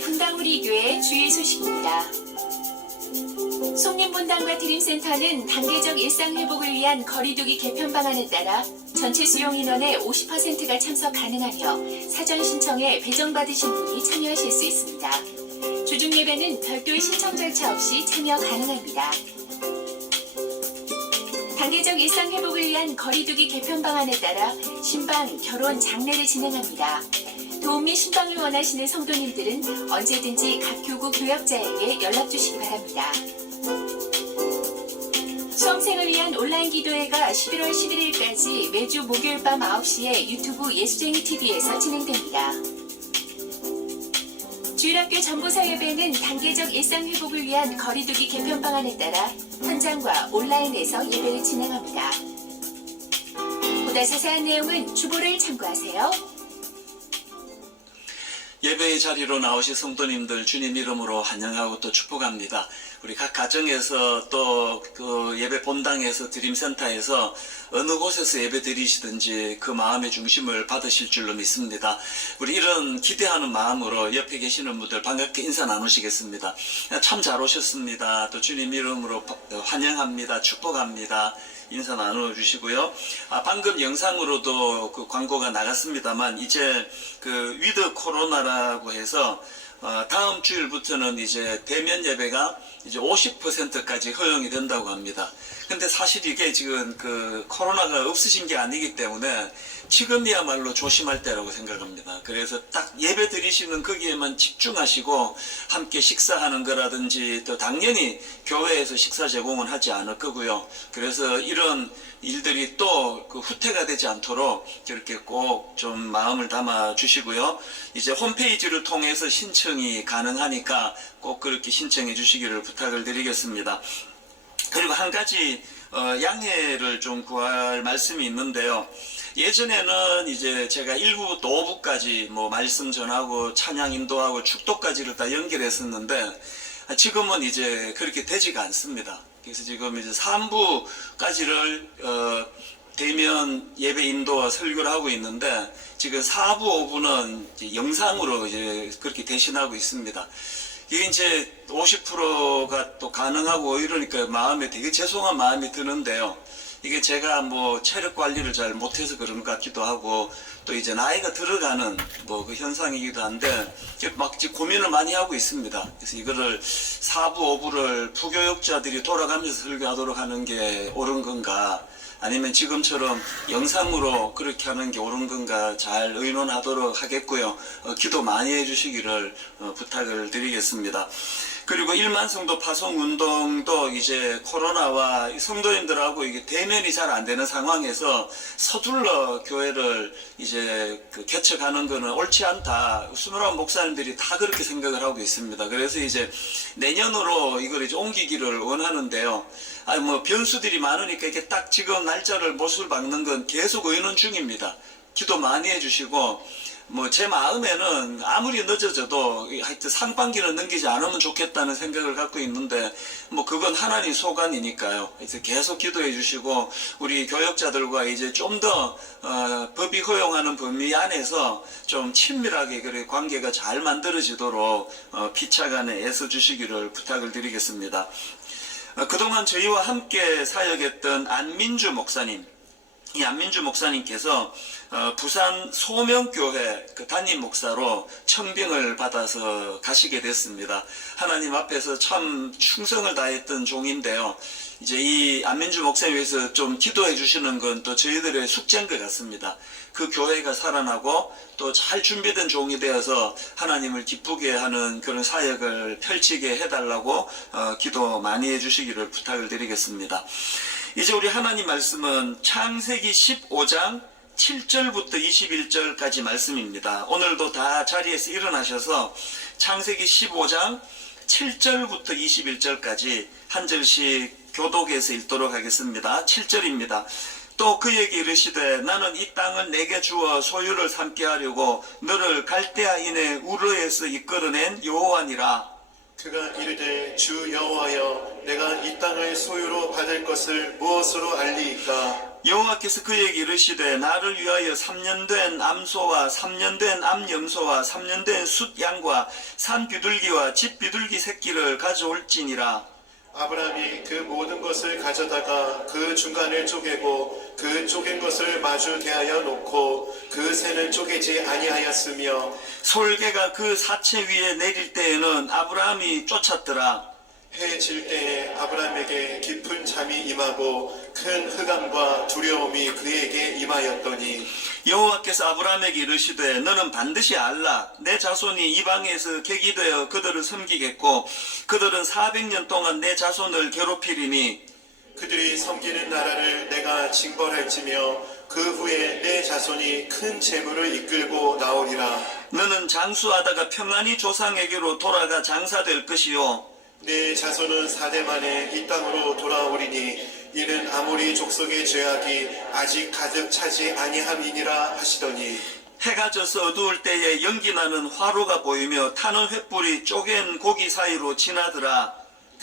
분당우리교회 주일 소식입니다. 송림분당과 드림센터는 단계적 일상회복을 위한 거리두기 개편 방안에 따라 전체 수용 인원의 50%가 참석 가능하며 사전 신청에 배정받으신 분이 참여하실 수 있습니다. 주중 예배는 별도의 신청 절차 없이 참여 가능합니다. 단계적 일상회복을 위한 거리두기 개편 방안에 따라 신방, 결혼, 장례를 진행합니다. 도움 및 신방을 원하시는 성도님들은 언제든지 각 교구 교역자에게 연락 주시기 바랍니다. 수험생을 위한 온라인 기도회가 11월 11일까지 매주 목요일 밤 9시에 유튜브 예수쟁이 TV에서 진행됩니다. 주일학교 전보사 예배는 단계적 일상회복을 위한 거리두기 개편 방안에 따라 현장과 온라인에서 예배를 진행합니다. 보다 자세한 내용은 주보를 참고하세요. 예배의 자리로 나오신 성도님들 주님 이름으로 환영하고 또 축복합니다. 우리 각 가정에서 또 그 예배 본당에서 드림센터에서 어느 곳에서 예배 드리시든지 그 마음의 중심을 받으실 줄로 믿습니다. 우리 이런 기대하는 마음으로 옆에 계시는 분들 반갑게 인사 나누시겠습니다. 참 잘 오셨습니다. 또 주님 이름으로 환영합니다. 축복합니다. 인사 나눠주시고요. 방금 영상으로도 그 광고가 나갔습니다만 이제 그 위드 코로나라고 해서 다음 주일부터는 이제 대면 예배가 이제 50%까지 허용이 된다고 합니다. 근데 사실 이게 지금 그 코로나가 없어진 게 아니기 때문에 지금이야말로 조심할 때라고 생각합니다. 그래서 딱 예배 드리시는 거기에만 집중하시고 함께 식사하는 거라든지 또 당연히 교회에서 식사 제공은 하지 않을 거고요. 그래서 이런 일들이 또 그 후퇴가 되지 않도록 이렇게 꼭 좀 마음을 담아 주시고요. 이제 홈페이지를 통해서 신청이 가능하니까 꼭 그렇게 신청해 주시기를 부탁을 드리겠습니다. 그리고 한 가지 양해를 좀 구할 말씀이 있는데요. 예전에는 이제 제가 1부부터 5부까지 뭐 말씀 전하고 찬양 인도하고 축도까지를 다 연결했었는데 지금은 이제 그렇게 되지가 않습니다. 그래서 지금 이제 3부까지를 대면 예배 인도와 설교를 하고 있는데 지금 4부, 5부는 이제 영상으로 이제 그렇게 대신하고 있습니다. 이게 이제 50%가 또 가능하고 이러니까 마음에 되게 죄송한 마음이 드는데요. 이게 제가 뭐 체력 관리를 잘 못해서 그런 것 같기도 하고 또 이제 나이가 들어가는 뭐 그 현상이기도 한데 막 지금 고민을 많이 하고 있습니다. 그래서 이거를 4부, 5부를 부교육자들이 돌아가면서 설교하도록 하는 게 옳은 건가? 아니면 지금처럼 영상으로 그렇게 하는 게 옳은 건가 잘 의논하도록 하겠고요. 기도 많이 해주시기를 부탁을 드리겠습니다. 그리고 1만 성도 파송 운동도 이제 코로나와 성도님들하고 이게 대면이 잘 안 되는 상황에서 서둘러 교회를 이제 개척하는 거는 옳지 않다. 수많은 목사님들이 다 그렇게 생각을 하고 있습니다. 그래서 이제 내년으로 이걸 이제 옮기기를 원하는데요. 뭐 변수들이 많으니까 이게 딱 지금 날짜를 못을 박는 건 계속 의논 중입니다. 기도 많이 해주시고 뭐 제 마음에는 아무리 늦어져도 하여튼 상반기는 넘기지 않으면 좋겠다는 생각을 갖고 있는데 뭐 그건 하나님 소관이니까요. 그래서 계속 기도해 주시고 우리 교역자들과 이제 좀 더 법이 허용하는 범위 안에서 좀 친밀하게 그래 관계가 잘 만들어지도록 피차간에 애써 주시기를 부탁을 드리겠습니다. 그동안 저희와 함께 사역했던 안민주 목사님, 이 안민주 목사님께서 부산 소명교회 그 담임 목사로 청빙을 받아서 가시게 됐습니다. 하나님 앞에서 참 충성을 다했던 종인데요. 이제 이 안민주 목사에 위해서 좀 기도해 주시는 건 또 저희들의 숙제인 것 같습니다. 그 교회가 살아나고 또 잘 준비된 종이 되어서 하나님을 기쁘게 하는 그런 사역을 펼치게 해달라고 기도 많이 해주시기를 부탁을 드리겠습니다. 이제 우리 하나님 말씀은 창세기 15장 7절부터 21절까지 말씀입니다. 오늘도 다 자리에서 일어나셔서 창세기 15장 7절부터 21절까지 한 절씩 교독해서 읽도록 하겠습니다. 7절입니다. 또 그에게 이르시되 나는 이 땅을 내게 주어 소유를 삼게 하려고 너를 갈대아인의 우르에서 이끌어낸 여호와니라. 그가 이르되 주 여호와여 내가 이 땅을 소유로 받을 것을 무엇으로 알리이까? 여호와께서 그에게 이르시되 나를 위하여 3년 된 암소와 3년 된 암염소와 3년 된 숫양과 산 비둘기와 집 비둘기 새끼를 가져올지니라. 아브라함이 그 모든 것을 가져다가 그 중간을 쪼개고 그 쪼갠 것을 마주 대하여 놓고 그 새는 쪼개지 아니하였으며 솔개가 그 사체 위에 내릴 때에는 아브라함이 쫓았더라. 해 질 때에 아브라함에게 깊은 잠이 임하고 큰 흑암과 두려움이 그에게 임하였더니 여호와께서 아브라함에게 이르시되 너는 반드시 알라. 내 자손이 이방에서 객이 되어 그들을 섬기겠고 그들은 400년 동안 내 자손을 괴롭히리니 그들이 섬기는 나라를 내가 징벌할지며 그 후에 내 자손이 큰 재물을 이끌고 나오리라. 너는 장수하다가 평안히 조상에게로 돌아가 장사될 것이요 내 자손은 4대 만에 이 땅으로 돌아오리니 이는 아모리 족속의 죄악이 아직 가득 차지 아니함이니라 하시더니 해가 져서 어두울 때에 연기나는 화로가 보이며 타는 횃불이 쪼갠 고기 사이로 지나더라.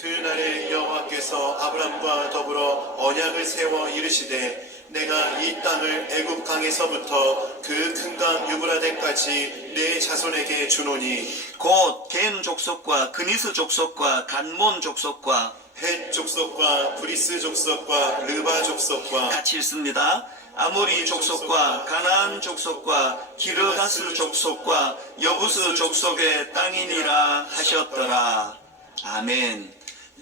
그날에 여호와께서 아브람과 더불어 언약을 세워 이르시되 내가 이 땅을 애굽 강에서부터 그 큰 강 유브라데까지 내 자손에게 주노니 곧 겐 족속과 그니스 족속과 간몬 족속과 헷 족속과 브리스 족속과 르바 족속과 같이 읽습니다. 아모리 족속과 가나안 족속과 기르가스 족속과 여부스 족속의 땅이니라 하셨더라. 아멘.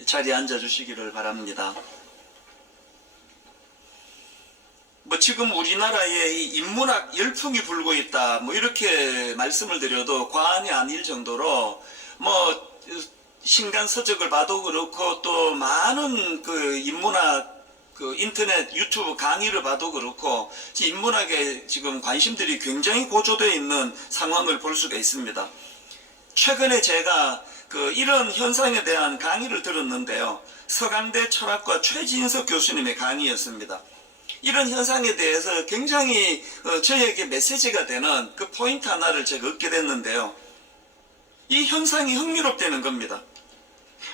자리에 앉아주시기를 바랍니다. 뭐 지금 우리나라에 이 인문학 열풍이 불고 있다 뭐 이렇게 말씀을 드려도 과언이 아닐 정도로 뭐 신간 서적을 봐도 그렇고 또 많은 그 인문학 그 인터넷 유튜브 강의를 봐도 그렇고 인문학에 지금 관심들이 굉장히 고조되어 있는 상황을 볼 수가 있습니다. 최근에 제가 이런 현상에 대한 강의를 들었는데요. 서강대 철학과 최진석 교수님의 강의였습니다. 이런 현상에 대해서 굉장히 저에게 메시지가 되는 그 포인트 하나를 제가 얻게 됐는데요. 이 현상이 흥미롭다는 겁니다.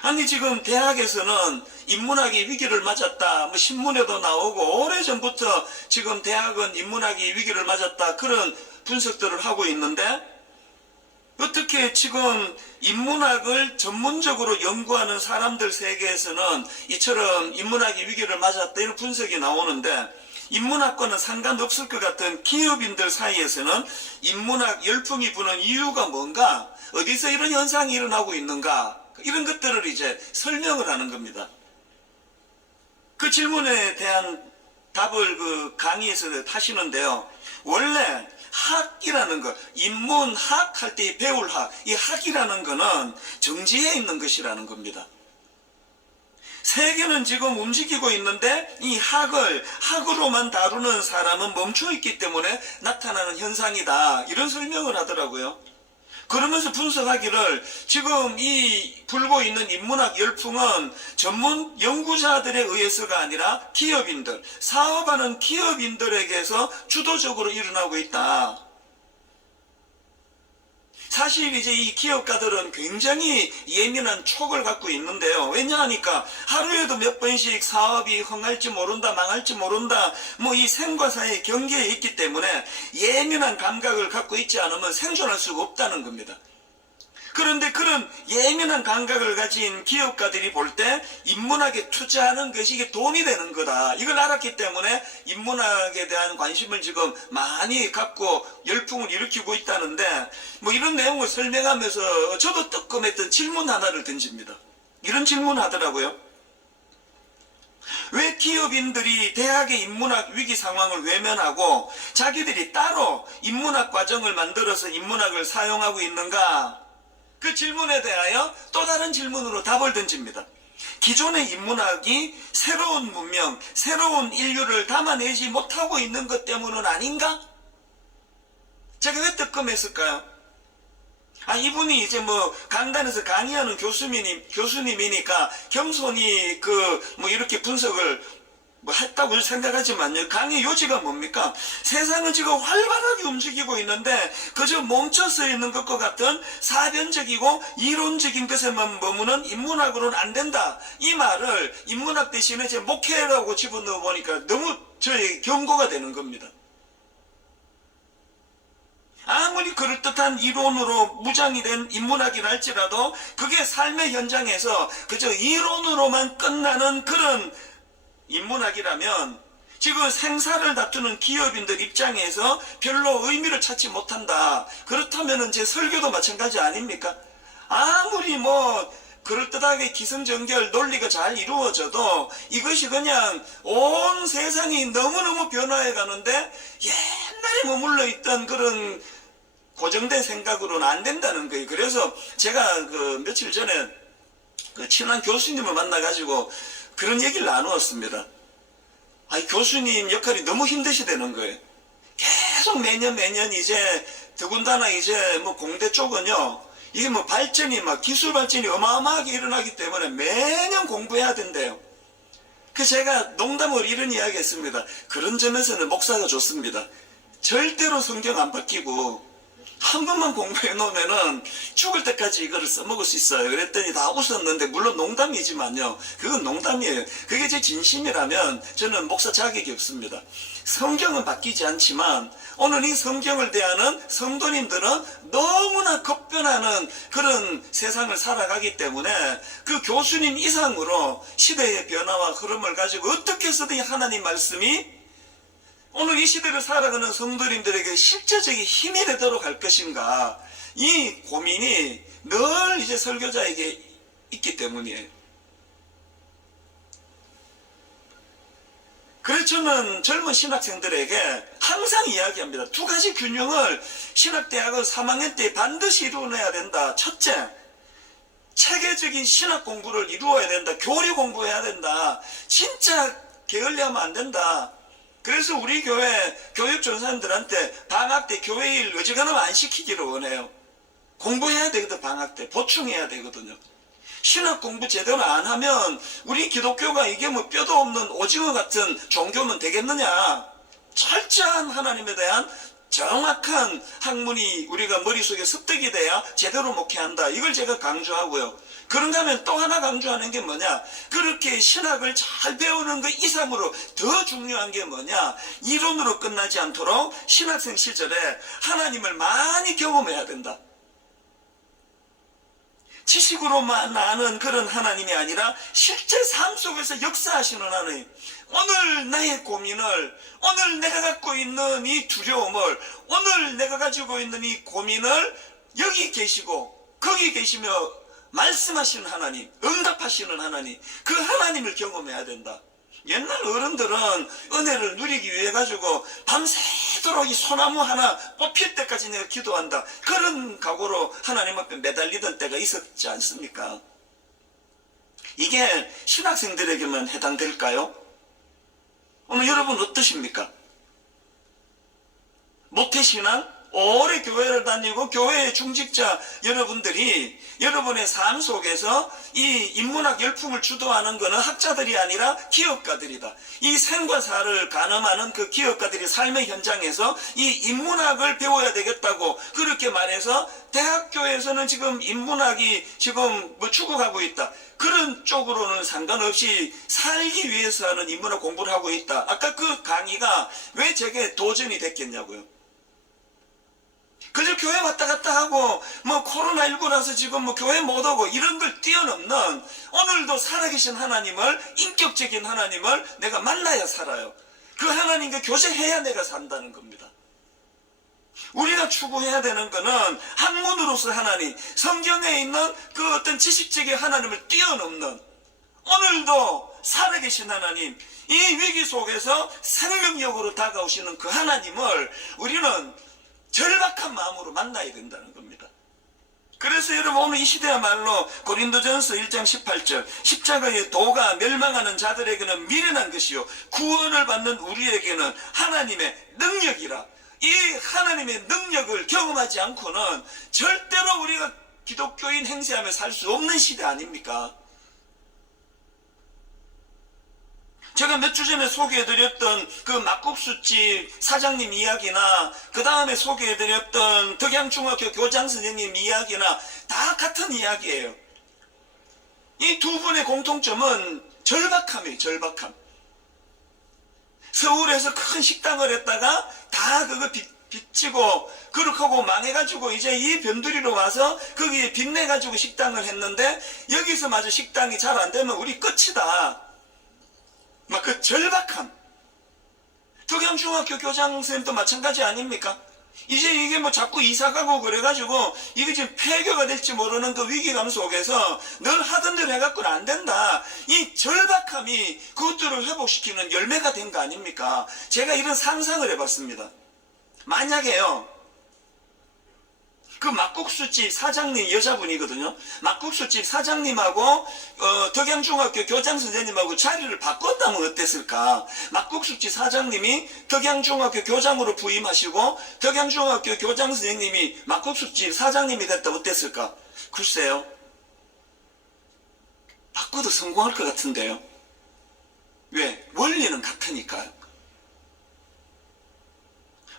아니 지금 대학에서는 인문학이 위기를 맞았다, 뭐 신문에도 나오고 오래전부터 지금 대학은 인문학이 위기를 맞았다 그런 분석들을 하고 있는데 어떻게 지금 인문학을 전문적으로 연구하는 사람들 세계에서는 이처럼 인문학이 위기를 맞았다 이런 분석이 나오는데, 인문학과는 상관없을 것 같은 기업인들 사이에서는 인문학 열풍이 부는 이유가 뭔가, 어디서 이런 현상이 일어나고 있는가, 이런 것들을 이제 설명을 하는 겁니다. 그 질문에 대한 답을 그 강의에서 하시는데요. 원래 학이라는 것, 인문학 할 때 배울 학, 이 학이라는 거는 정지해 있는 것이라는 겁니다. 세계는 지금 움직이고 있는데 이 학을 학으로만 다루는 사람은 멈춰 있기 때문에 나타나는 현상이다, 이런 설명을 하더라고요. 그러면서 분석하기를, 지금 이 불고 있는 인문학 열풍은 전문 연구자들에 의해서가 아니라 기업인들, 사업하는 기업인들에게서 주도적으로 일어나고 있다. 사실 이제 이 기업가들은 굉장히 예민한 촉을 갖고 있는데요. 왜냐하니까 하루에도 몇 번씩 사업이 흥할지 모른다, 망할지 모른다, 뭐 이 생과 사의 경계에 있기 때문에 예민한 감각을 갖고 있지 않으면 생존할 수가 없다는 겁니다. 그런데 그런 예민한 감각을 가진 기업가들이 볼 때 인문학에 투자하는 것이 이게 돈이 되는 거다, 이걸 알았기 때문에 인문학에 대한 관심을 지금 많이 갖고 열풍을 일으키고 있다는데, 뭐 이런 내용을 설명하면서 저도 뜨끔했던 질문 하나를 던집니다. 이런 질문 하더라고요. 왜 기업인들이 대학의 인문학 위기 상황을 외면하고 자기들이 따로 인문학 과정을 만들어서 인문학을 사용하고 있는가? 그 질문에 대하여 또 다른 질문으로 답을 던집니다. 기존의 인문학이 새로운 문명, 새로운 인류를 담아내지 못하고 있는 것 때문은 아닌가? 제가 왜 뜨끔했을까요? 이분이 이제 뭐 강단에서 강의하는 교수님이니까 겸손히 이렇게 분석을 했다고 생각하지만요, 강의 요지가 뭡니까? 세상은 지금 활발하게 움직이고 있는데 그저 멈춰서 있는 것과 같은 사변적이고 이론적인 것에만 머무는 인문학으로는 안 된다, 이 말을 인문학 대신에 제 목회라고 집어넣어 보니까 너무 저의 경고가 되는 겁니다. 아무리 그럴듯한 이론으로 무장이 된 인문학이라 할지라도 그게 삶의 현장에서 그저 이론으로만 끝나는 그런 인문학이라면 지금 생사를 다투는 기업인들 입장에서 별로 의미를 찾지 못한다. 그렇다면 제 설교도 마찬가지 아닙니까? 아무리 그럴듯하게 기승전결 논리가 잘 이루어져도 이것이 그냥 온 세상이 너무너무 변화해 가는데 옛날에 머물러 있던 그런 고정된 생각으로는 안 된다는 거예요. 그래서 제가 며칠 전에 친한 교수님을 만나가지고 그런 얘기를 나누었습니다. 교수님 역할이 너무 힘드시다는 거예요. 계속 매년 이제 더군다나 이제 공대 쪽은요, 이게 발전이 기술 발전이 어마어마하게 일어나기 때문에 매년 공부해야 된대요. 그래서 제가 농담으로 이런 이야기 했습니다. 그런 점에서는 목사가 좋습니다. 절대로 성경 안 바뀌고 한 번만 공부해 놓으면은 죽을 때까지 이거를 써먹을 수 있어요. 그랬더니 다 웃었는데, 물론 농담이지만요, 그건 농담이에요. 그게 제 진심이라면 저는 목사 자격이 없습니다. 성경은 바뀌지 않지만 오늘 이 성경을 대하는 성도님들은 너무나 급변하는 그런 세상을 살아가기 때문에 그 교수님 이상으로 시대의 변화와 흐름을 가지고 어떻게 해서든 하나님 말씀이 오늘 이 시대를 살아가는 성도님들에게 실제적인 힘이 되도록 할 것인가, 이 고민이 늘 이제 설교자에게 있기 때문이에요. 그래서 저는 젊은 신학생들에게 항상 이야기합니다. 두 가지 균형을 신학대학은 3학년 때 반드시 이루어내야 된다. 첫째, 체계적인 신학 공부를 이루어야 된다. 교리 공부해야 된다. 진짜 게을리하면 안 된다. 그래서 우리 교회 교육 전사님들한테 방학 때 교회 일 어지간하면 안 시키기를 원해요. 공부해야 되거든. 방학 때 보충해야 되거든요. 신학 공부 제대로 안 하면 우리 기독교가 이게 뼈도 없는 오징어 같은 종교면 되겠느냐. 철저한 하나님에 대한 정확한 학문이 우리가 머릿속에 습득이 돼야 제대로 목회한다. 이걸 제가 강조하고요. 그런가 하면 또 하나 강조하는 게 뭐냐, 그렇게 신학을 잘 배우는 것 이상으로 더 중요한 게 뭐냐, 이론으로 끝나지 않도록 신학생 시절에 하나님을 많이 경험해야 된다. 지식으로만 아는 그런 하나님이 아니라 실제 삶 속에서 역사하시는 하나님. 오늘 나의 고민을, 오늘 내가 갖고 있는 이 두려움을, 오늘 내가 가지고 있는 이 고민을 여기 계시고 거기 계시며 말씀하시는 하나님, 응답하시는 하나님, 그 하나님을 경험해야 된다. 옛날 어른들은 은혜를 누리기 위해 가지고 밤새도록 이 소나무 하나 뽑힐 때까지 내가 기도한다, 그런 각오로 하나님 앞에 매달리던 때가 있었지 않습니까? 이게 신학생들에게만 해당될까요? 오늘 여러분 어떠십니까? 모태신앙? 오래 교회를 다니고 교회의 중직자 여러분들이 여러분의 삶 속에서 이 인문학 열풍을 주도하는 것은 학자들이 아니라 기업가들이다. 이 생과 사를 가늠하는 그 기업가들이 삶의 현장에서 이 인문학을 배워야 되겠다고 그렇게 말해서 대학교에서는 지금 인문학이 지금 뭐 추구하고 있다, 그런 쪽으로는 상관없이 살기 위해서 하는 인문학 공부를 하고 있다. 아까 그 강의가 왜 제게 도전이 됐겠냐고요. 그저 교회 왔다 갔다 하고 뭐 코로나19라서 지금 뭐 교회 못 오고 이런 걸 뛰어넘는, 오늘도 살아계신 하나님을, 인격적인 하나님을 내가 만나야 살아요. 그 하나님과 교제해야 내가 산다는 겁니다. 우리가 추구해야 되는 것은 학문으로서 하나님, 성경에 있는 그 어떤 지식적인 하나님을 뛰어넘는, 오늘도 살아계신 하나님, 이 위기 속에서 생명력으로 다가오시는 그 하나님을 우리는 절박한 마음으로 만나야 된다는 겁니다. 그래서 여러분 오늘 이 시대야말로 고린도전서 1장 18절, 십자가의 도가 멸망하는 자들에게는 미련한 것이요 구원을 받는 우리에게는 하나님의 능력이라. 이 하나님의 능력을 경험하지 않고는 절대로 우리가 기독교인 행세하며 살 수 없는 시대 아닙니까? 제가 몇 주 전에 소개해드렸던 그 막국수집 사장님 이야기나 그 다음에 소개해드렸던 덕양중학교 교장 선생님 이야기나 다 같은 이야기예요. 이 두 분의 공통점은 절박함이에요. 절박함. 서울에서 큰 식당을 했다가 다 그거 빚지고 그렇게 하고 망해가지고 이제 이 변두리로 와서 거기에 빚내가지고 식당을 했는데 여기서 마저 식당이 잘 안되면 우리 끝이다. 막 그 절박함. 덕양중학교 교장 선생님도 마찬가지 아닙니까? 이제 이게 뭐 자꾸 이사가고 그래가지고 이게 지금 폐교가 될지 모르는 그 위기감 속에서 늘 하던 대로 해갖고는 안 된다. 이 절박함이 그것들을 회복시키는 열매가 된 거 아닙니까? 제가 이런 상상을 해봤습니다. 만약에요, 그 막국수집 사장님 여자분이거든요. 막국수집 사장님하고 덕양중학교 교장 선생님하고 자리를 바꿨다면 어땠을까? 막국수집 사장님이 덕양중학교 교장으로 부임하시고 덕양중학교 교장 선생님이 막국수집 사장님이 됐다면 어땠을까? 글쎄요, 바꿔도 성공할 것 같은데요. 왜? 원리는 같으니까요.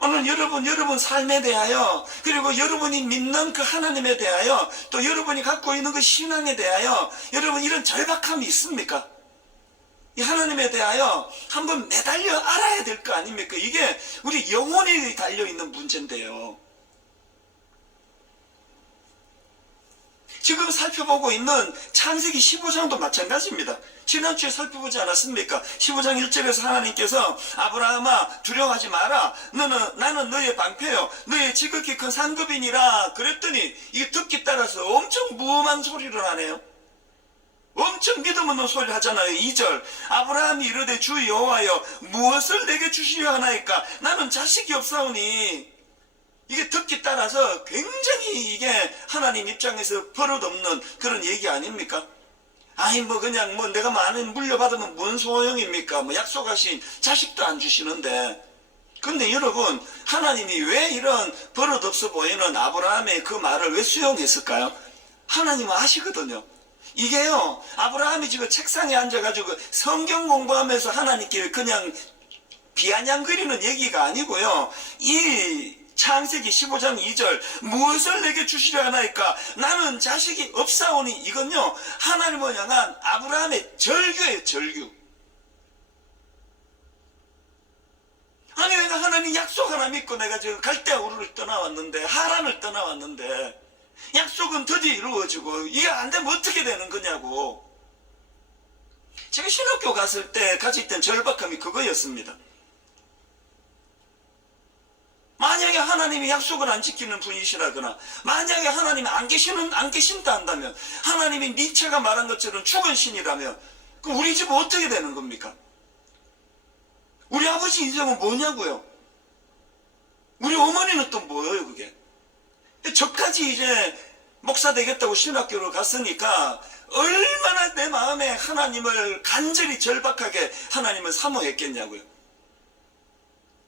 오늘 여러분 삶에 대하여, 그리고 여러분이 믿는 그 하나님에 대하여, 또 여러분이 갖고 있는 그 신앙에 대하여 여러분 이런 절박함이 있습니까? 이 하나님에 대하여 한번 매달려 알아야 될 거 아닙니까? 이게 우리 영혼이 달려있는 문제인데요. 지금 살펴보고 있는 창세기 15장도 마찬가지입니다. 지난주에 살펴보지 않았습니까? 15장 1절에서 하나님께서 아브라함아 두려워하지 마라. 나는 너의 방패요 너의 지극히 큰 상급이니라 그랬더니 이게 듣기 따라서 엄청 무엄한 소리를 하네요. 엄청 믿음 없는 소리를 하잖아요. 2절 아브라함이 이르되 주 여호와여 무엇을 내게 주시려 하나이까? 나는 자식이 없사오니. 이게 듣기 따라서 굉장히 이게 하나님 입장에서 버릇없는 그런 얘기 아닙니까? 아니 뭐 그냥 뭐 내가 많이 물려받으면 뭔 소용입니까? 뭐 약속하신 자식도 안 주시는데. 근데 여러분 하나님이 왜 이런 버릇없어 보이는 아브라함의 그 말을 왜 수용했을까요? 하나님은 아시거든요. 이게요, 아브라함이 지금 책상에 앉아가지고 성경 공부하면서 하나님께 그냥 비아냥거리는 얘기가 아니고요. 이 창세기 15장 2절 무엇을 내게 주시려 하나이까? 나는 자식이 없사오니. 이건요 하나님을 향한 아브라함의 절규예요. 절규. 아니 내가 하나님 약속 하나 믿고 내가 지금 갈대아 우르를 떠나왔는데, 하란을 떠나왔는데 약속은 드디어 이루어지고 이게 안 되면 어떻게 되는 거냐고. 제가 신학교 갔을 때 가졌던 절박함이 그거였습니다. 만약에 하나님이 약속을 안 지키는 분이시라거나 만약에 하나님이 안 계신다 한다면, 하나님이 니체가 말한 것처럼 죽은 신이라면 그럼 우리 집은 어떻게 되는 겁니까? 우리 아버지 인생은 뭐냐고요? 우리 어머니는 또 뭐예요 그게? 저까지 이제 목사 되겠다고 신학교를 갔으니까 얼마나 내 마음에 하나님을 간절히 절박하게 하나님을 사모했겠냐고요.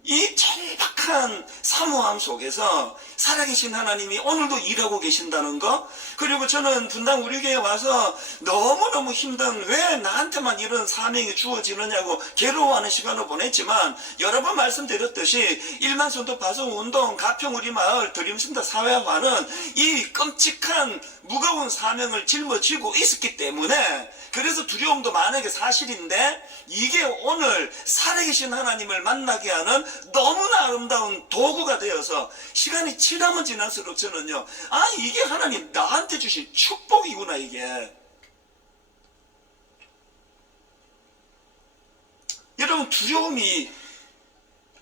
이 절박한 사모함 속에서 살아계신 하나님이 오늘도 일하고 계신다는 거, 그리고 저는 분당 우리 교회에 와서 너무너무 힘든, 왜 나한테만 이런 사명이 주어지느냐고 괴로워하는 시간을 보냈지만, 여러 번 말씀드렸듯이 일만선도 파송운동, 가평우리마을, 드림센터 사회화는 이 끔찍한 무거운 사명을 짊어지고 있었기 때문에, 그래서 두려움도 만약에 사실인데, 이게 오늘 살아계신 하나님을 만나게 하는 너무나 아름다운 도구가 되어서 시간이 지나면 지날수록 저는요, 아, 이게 하나님 나한테 주신 축복이구나. 이게 여러분, 두려움이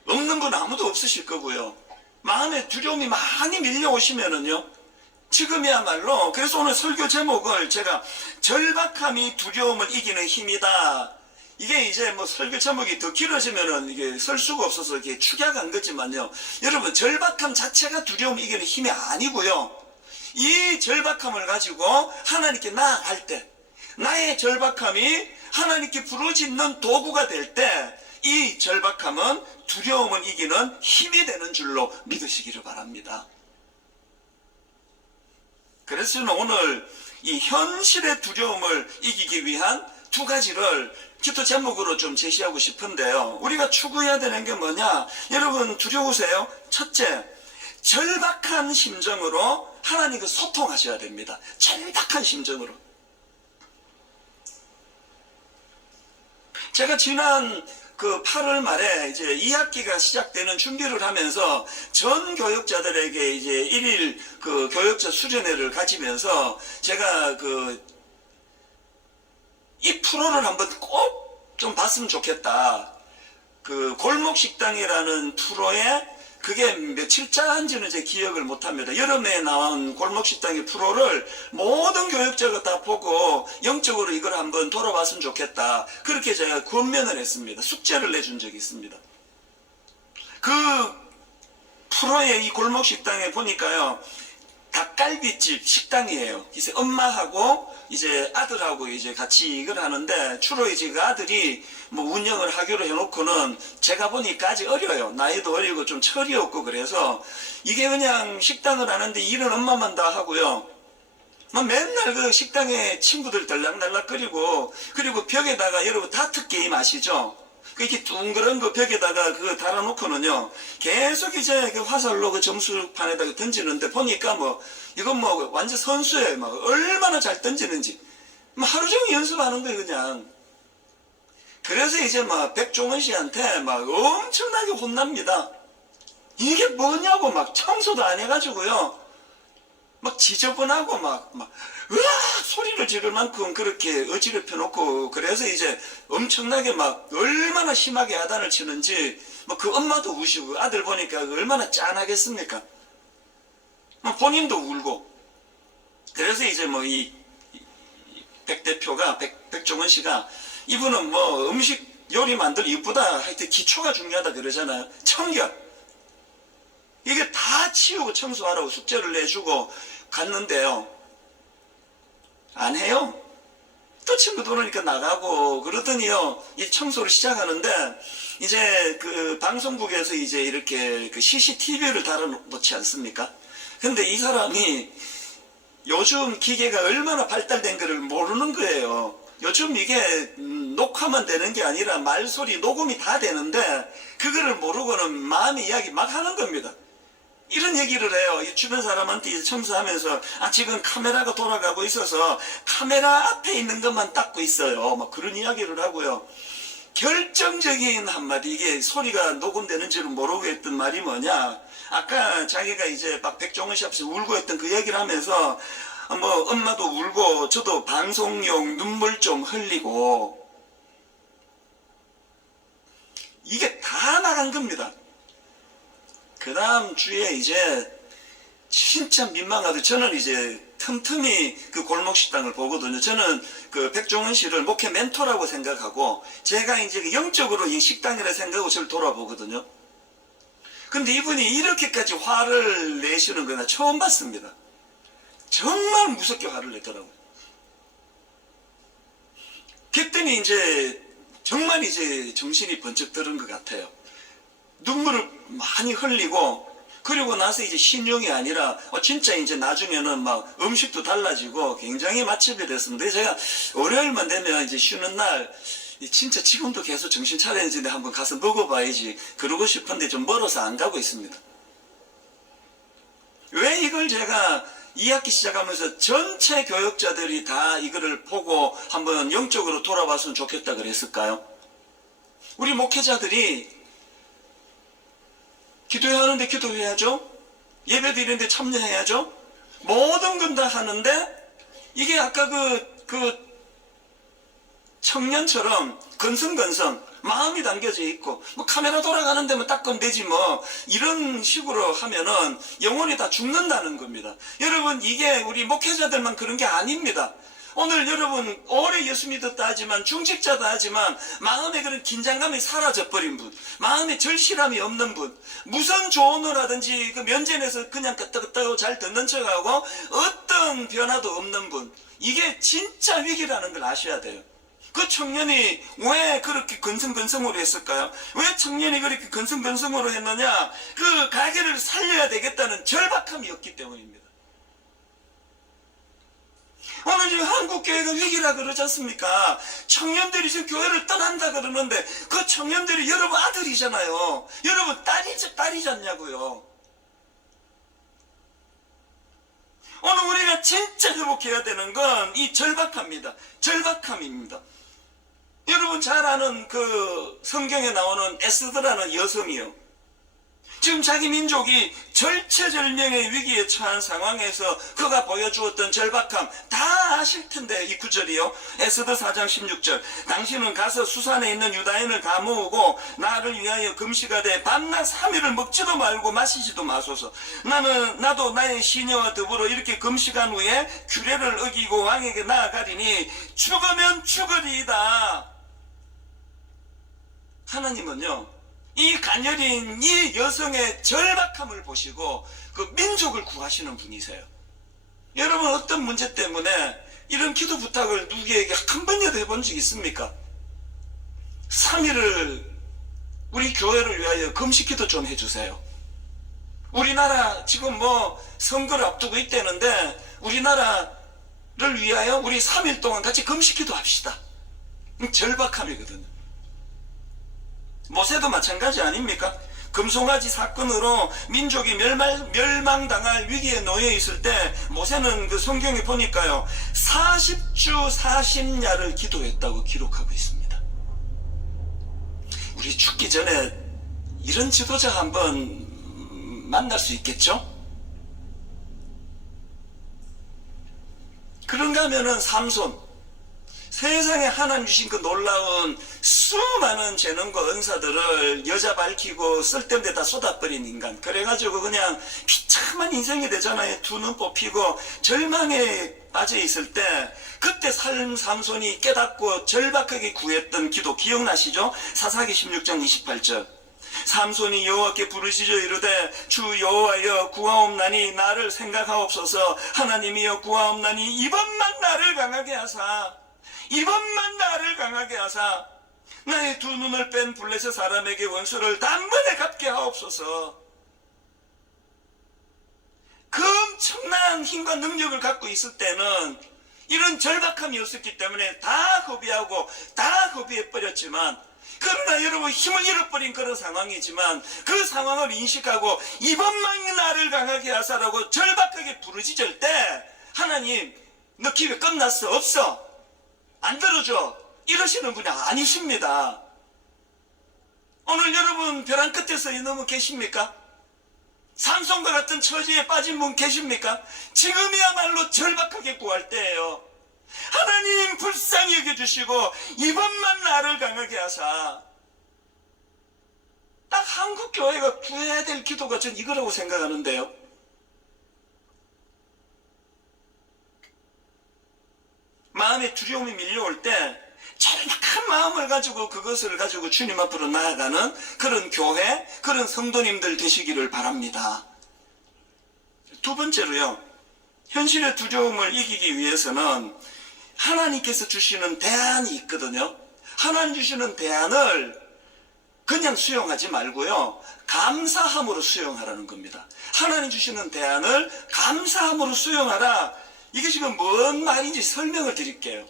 없는 건 아무도 없으실 거고요. 마음에 두려움이 많이 밀려오시면은요, 지금이야말로, 그래서 오늘 설교 제목을 제가 절박함이 두려움을 이기는 힘이다. 이게 이제 뭐 설교 제목이 더 길어지면은 이게 설 수가 없어서 이렇게 축약한 거지만요. 여러분, 절박함 자체가 두려움을 이기는 힘이 아니고요. 이 절박함을 가지고 하나님께 나아갈 때, 나의 절박함이 하나님께 부르짖는 도구가 될 때, 이 절박함은 두려움을 이기는 힘이 되는 줄로 믿으시기를 바랍니다. 그래서 저는 오늘 이 현실의 두려움을 이기기 위한 두 가지를 기도 제목으로 좀 제시하고 싶은데요. 우리가 추구해야 되는 게 뭐냐? 여러분, 두려우세요? 첫째, 절박한 심정으로 하나님과 소통하셔야 됩니다. 절박한 심정으로. 제가 지난 8월 말에 이제 2학기가 시작되는 준비를 하면서 전 교역자들에게 이제 1일 교역자 수련회를 가지면서 제가 이 프로를 한번 꼭 좀 봤으면 좋겠다. 골목식당이라는 프로에, 그게 며칠째인지는 제 기억을 못합니다. 여름에 나온 골목식당의 프로를 모든 교역자가 다 보고 영적으로 이걸 한번 돌아봤으면 좋겠다. 그렇게 제가 권면을 했습니다. 숙제를 내준 적이 있습니다. 그 프로의 이 골목식당에 보니까요, 닭갈비집 식당이에요. 이제 엄마하고 이제 아들하고 이제 같이 이걸 하는데, 주로 이제 그 아들이 뭐 운영을 하기로 해놓고는 제가 보니까 아직 어려요. 나이도 어리고 좀 철이 없고, 그래서 이게 그냥 식당을 하는데 일은 엄마만 다 하고요. 뭐 맨날 그 식당에 친구들 들락날락거리고, 그리고 벽에다가 여러분 다트 게임 아시죠? 이렇게 둥그런 거 벽에다가 그거 달아놓고는요, 계속 이제 그 화살로 그 점수판에다가 던지는데, 보니까 뭐, 이건 뭐 완전 선수예요. 막 얼마나 잘 던지는지. 뭐 하루 종일 연습하는 거예요, 그냥. 그래서 이제 막 백종원 씨한테 막 엄청나게 혼납니다. 이게 뭐냐고, 막 청소도 안 해가지고요. 막 지저분하고 막 으아 소리를 지를 만큼 그렇게 어지럽혀 놓고, 그래서 이제 엄청나게 막 얼마나 심하게 야단을 치는지, 뭐 그 엄마도 우시고, 아들 보니까 얼마나 짠하겠습니까? 본인도 울고. 그래서 이제 뭐 이 백 대표가, 백종원 씨가, 이분은 뭐 음식 요리 만들 이쁘다, 하여튼 기초가 중요하다 그러잖아요. 청결, 이게 다 치우고 청소하라고 숙제를 내주고 갔는데요, 안 해요. 또 친구들 오니까 나가고 그러더니요, 이 청소를 시작하는데, 이제 그 방송국에서 이제 이렇게 그 CCTV를 달아놓지 않습니까? 근데 이 사람이 요즘 기계가 얼마나 발달된 거를 모르는 거예요. 요즘 이게 녹화만 되는 게 아니라 말소리, 녹음이 다 되는데, 그거를 모르고는 마음의 이야기 막 하는 겁니다. 이런 얘기를 해요. 이 주변 사람한테 이제 청소하면서, 아, 지금 카메라가 돌아가고 있어서 카메라 앞에 있는 것만 닦고 있어요. 막 그런 이야기를 하고요. 결정적인 한마디, 이게 소리가 녹음되는지를 모르고 했던 말이 뭐냐? 아까 자기가 이제 막 백종원 씨 앞에서 울고 했던 그 얘기를 하면서 뭐 엄마도 울고 저도 방송용 눈물 좀 흘리고 이게 다 나간 겁니다. 그 다음 주에 이제 진짜 민망하다. 저는 이제 틈틈이 그 골목식당을 보거든요. 저는 그 백종원 씨를 목회 멘토라고 생각하고 제가 이제 그 영적으로 이 식당이라 생각하고 저를 돌아보거든요. 근데 이분이 이렇게까지 화를 내시는 거나 처음 봤습니다. 정말 무섭게 화를 내더라고요. 그랬더니 이제 정말 이제 정신이 번쩍 들은 것 같아요. 눈물을 많이 흘리고 그리고 나서 이제 신용이 아니라 진짜 이제 나중에는 막 음식도 달라지고 굉장히 맛집이 됐습니다. 제가 월요일만 되면 이제 쉬는 날 진짜 지금도 계속 정신 차려야지 한번 가서 먹어봐야지 그러고 싶은데 좀 멀어서 안 가고 있습니다. 왜 이걸 제가 2학기 시작하면서 전체 교역자들이 다 이거를 보고 한번 영적으로 돌아봤으면 좋겠다 그랬을까요? 우리 목회자들이 기도해야 하는데 기도해야죠. 예배 드리는데 참여해야죠. 모든 건 다 하는데 이게 아까 그 청년처럼 건성건성 마음이 담겨져 있고 뭐 카메라 돌아가는 데만 닦으면 되지 뭐 이런 식으로 하면은 영혼이 다 죽는다는 겁니다. 여러분 이게 우리 목회자들만 그런 게 아닙니다. 오늘 여러분 오래 예수 믿었다 하지만 중직자다 하지만 마음에 그런 긴장감이 사라져버린 분, 마음에 절실함이 없는 분, 무슨 조언을 하든지 그 면전에서 그냥 끄떡끄떡 잘 듣는 척하고 어떤 변화도 없는 분, 이게 진짜 위기라는 걸 아셔야 돼요. 그 청년이 왜 그렇게 건성건성으로 했을까요? 왜 청년이 그렇게 건성건성으로 했느냐? 그 가게를 살려야 되겠다는 절박함이 없기 때문입니다. 오늘 지금 한국교회가 위기라 그러지 않습니까? 청년들이 지금 교회를 떠난다 그러는데 그 청년들이 여러분 아들이잖아요. 여러분 딸이잖냐고요. 오늘 우리가 진짜 회복해야 되는 건 이 절박함입니다. 여러분 잘 아는 그 성경에 나오는 에스더라는 여성이요. 지금 자기 민족이 절체절명의 위기에 처한 상황에서 그가 보여주었던 절박함 다 아실 텐데 이 구절이요. 에스더 4장 16절. 당신은 가서 수산에 있는 유다인을 다 모으고 나를 위하여 금식하되 밤낮 3일을 먹지도 말고 마시지도 마소서. 나도 나의 시녀와 더불어 이렇게 금식한 후에 규례를 어기고 왕에게 나아가리니 죽으면 죽으리이다. 하나님은요 이 가녀린 이 여성의 절박함을 보시고 그 민족을 구하시는 분이세요. 여러분 어떤 문제 때문에 이런 기도 부탁을 누구에게 한 번이라도 해본 적 있습니까? 3일을 우리 교회를 위하여 금식기도 좀 해주세요. 우리나라 지금 뭐 선거를 앞두고 있다는데 우리나라를 위하여 우리 3일 동안 같이 금식기도 합시다. 절박함이거든요. 모세도 마찬가지 아닙니까? 금송아지 사건으로 민족이 멸망당할 위기에 놓여 있을 때 모세는 그 성경에 보니까요 40주 40야를 기도했다고 기록하고 있습니다. 우리 죽기 전에 이런 지도자 한번 만날 수 있겠죠? 그런가 하면은 삼손, 세상에 하나님 주신 그 놀라운 수많은 재능과 은사들을 여자 밝히고 쓸데없는 데다 쏟아버린 인간. 그래가지고 그냥 비참한 인생이 되잖아요. 두 눈 뽑히고 절망에 빠져 있을 때 그때 삼손이 깨닫고 절박하게 구했던 기도 기억나시죠? 사사기 16장 28절. 삼손이 여호와께 부르시죠 이르되 주 여호와여 구하옵나니 나를 생각하옵소서. 하나님이여 구하옵나니 이번만 나를 강하게 하사 나의 두 눈을 뺀 블레셋 사람에게 원수를 단번에 갚게 하옵소서. 그 엄청난 힘과 능력을 갖고 있을 때는 이런 절박함이 없었기 때문에 다 거비하고 다 거비해버렸지만 그러나 여러분 힘을 잃어버린 그런 상황이지만 그 상황을 인식하고 이번만 나를 강하게 하사라고 절박하게 부르짖을 때 하나님 너 기회 끝났어 없어 안 들어줘 이러시는 분이 아니십니다. 오늘 여러분 벼랑 끝에서 너무 계십니까? 삼손과 같은 처지에 빠진 분 계십니까? 지금이야말로 절박하게 구할 때예요. 하나님 불쌍히 여겨주시고 이번만 나를 강하게 하사. 딱 한국 교회가 구해야 될 기도가 전 이거라고 생각하는데요. 마음에 두려움이 밀려올 때 절박한 마음을 가지고 그것을 가지고 주님 앞으로 나아가는 그런 교회, 그런 성도님들 되시기를 바랍니다. 두 번째로요, 현실의 두려움을 이기기 위해서는 하나님께서 주시는 대안이 있거든요. 하나님 주시는 대안을 그냥 수용하지 말고요, 감사함으로 수용하라는 겁니다. 하나님 주시는 대안을 감사함으로 수용하라. 이게 지금 뭔 말인지 설명을 드릴게요.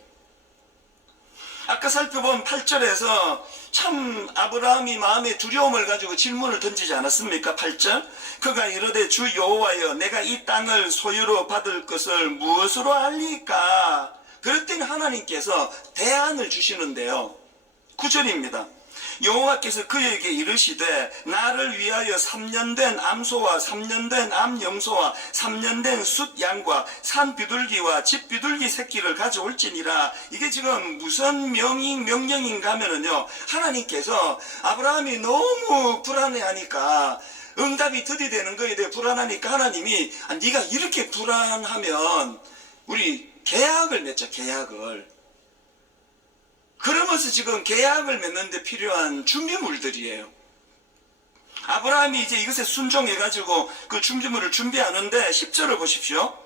아까 살펴본 8절에서 참 아브라함이 마음의 두려움을 가지고 질문을 던지지 않았습니까? 8절. 그가 이르되 주 여호와여, 내가 이 땅을 소유로 받을 것을 무엇으로 알리까? 그랬더니 하나님께서 대안을 주시는데요. 9절입니다. 여호와께서 그에게 이르시되 나를 위하여 3년 된 암소와 3년 된 암염소와 3년 된 숫양과 산 비둘기와 집 비둘기 새끼를 가져올지니라. 이게 지금 무슨 명령인가 하면은요, 하나님께서 아브라함이 너무 불안해하니까, 응답이 들이대는 거에 대해 불안하니까 하나님이 네가 이렇게 불안하면 우리 계약을 맺자, 계약을. 그러면서 지금 계약을 맺는데 필요한 준비물들이에요. 아브라함이 이제 이것에 순종해가지고 그 준비물을 준비하는데 10절을 보십시오.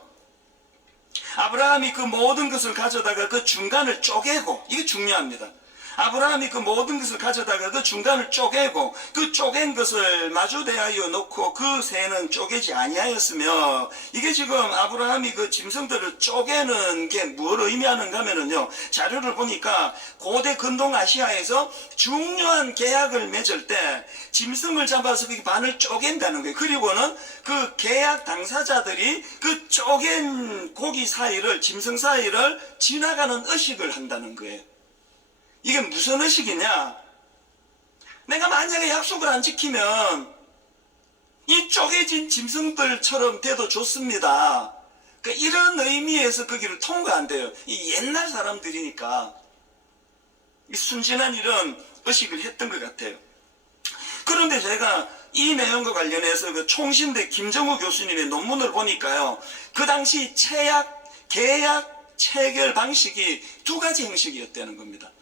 아브라함이 그 모든 것을 가져다가 그 중간을 쪼개고, 이게 중요합니다. 아브라함이 그 모든 것을 가져다가 그 중간을 쪼개고 그 쪼갠 것을 마주 대하여 놓고 그 새는 쪼개지 아니하였으며, 이게 지금 아브라함이 그 짐승들을 쪼개는 게 뭘 의미하는가 하면은요, 자료를 보니까 고대 근동 아시아에서 중요한 계약을 맺을 때 짐승을 잡아서 그 반을 쪼갠다는 거예요. 그리고는 그 계약 당사자들이 그 쪼갠 고기 사이를, 짐승 사이를 지나가는 의식을 한다는 거예요. 이게 무슨 의식이냐? 내가 만약에 약속을 안 지키면 이 쪼개진 짐승들처럼 돼도 좋습니다. 그러니까 이런 의미에서 거기를 통과한대요. 이 옛날 사람들이니까 순진한 이런 의식을 했던 것 같아요. 그런데 제가 이 내용과 관련해서 그 총신대 김정우 교수님의 논문을 보니까요, 그 당시 계약 체결 방식이 두 가지 형식이었다는 겁니다.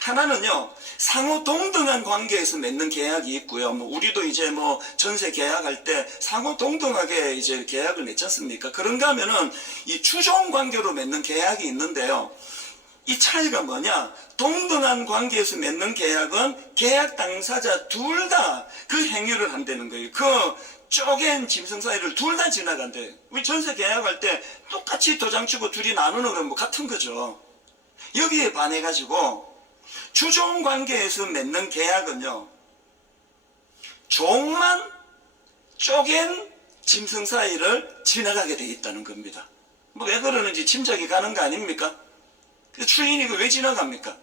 하나는요, 상호 동등한 관계에서 맺는 계약이 있고요. 우리도 이제 전세 계약할 때 상호 동등하게 이제 계약을 맺지 않습니까? 그런가 하면은 이 추종 관계로 맺는 계약이 있는데요. 이 차이가 뭐냐? 동등한 관계에서 맺는 계약은 계약 당사자 둘 다 그 행위를 한다는 거예요. 그 쪼갠 짐승 사이를 둘 다 지나간대요. 우리 전세 계약할 때 똑같이 도장 치고 둘이 나누는 건 같은 거죠. 여기에 반해가지고 추종 관계에서 맺는 계약은요, 종만 쪼갠 짐승 사이를 지나가게 돼 있다는 겁니다. 왜 그러는지 짐작이 가는 거 아닙니까? 주인이 왜 지나갑니까?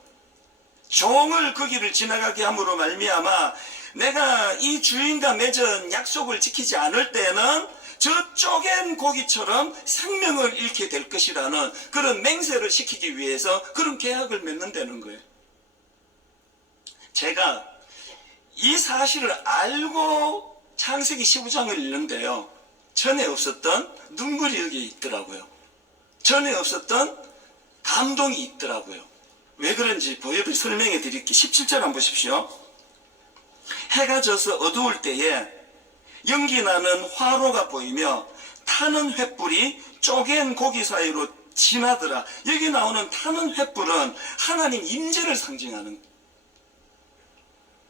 종을 그 길을 지나가게 함으로 말미암아 내가 이 주인과 맺은 약속을 지키지 않을 때는 저 쪼갠 고기처럼 생명을 잃게 될 것이라는 그런 맹세를 시키기 위해서 그런 계약을 맺는다는 거예요. 제가 이 사실을 알고 창세기 15장을 읽는데요, 전에 없었던 눈물이 여기 있더라고요. 전에 없었던 감동이 있더라고요. 왜 그런지 설명해 드릴게요. 17절 한번 보십시오. 해가 져서 어두울 때에 연기 나는 화로가 보이며 타는 횃불이 쪼갠 고기 사이로 지나더라. 여기 나오는 타는 횃불은 하나님 임재를 상징하는,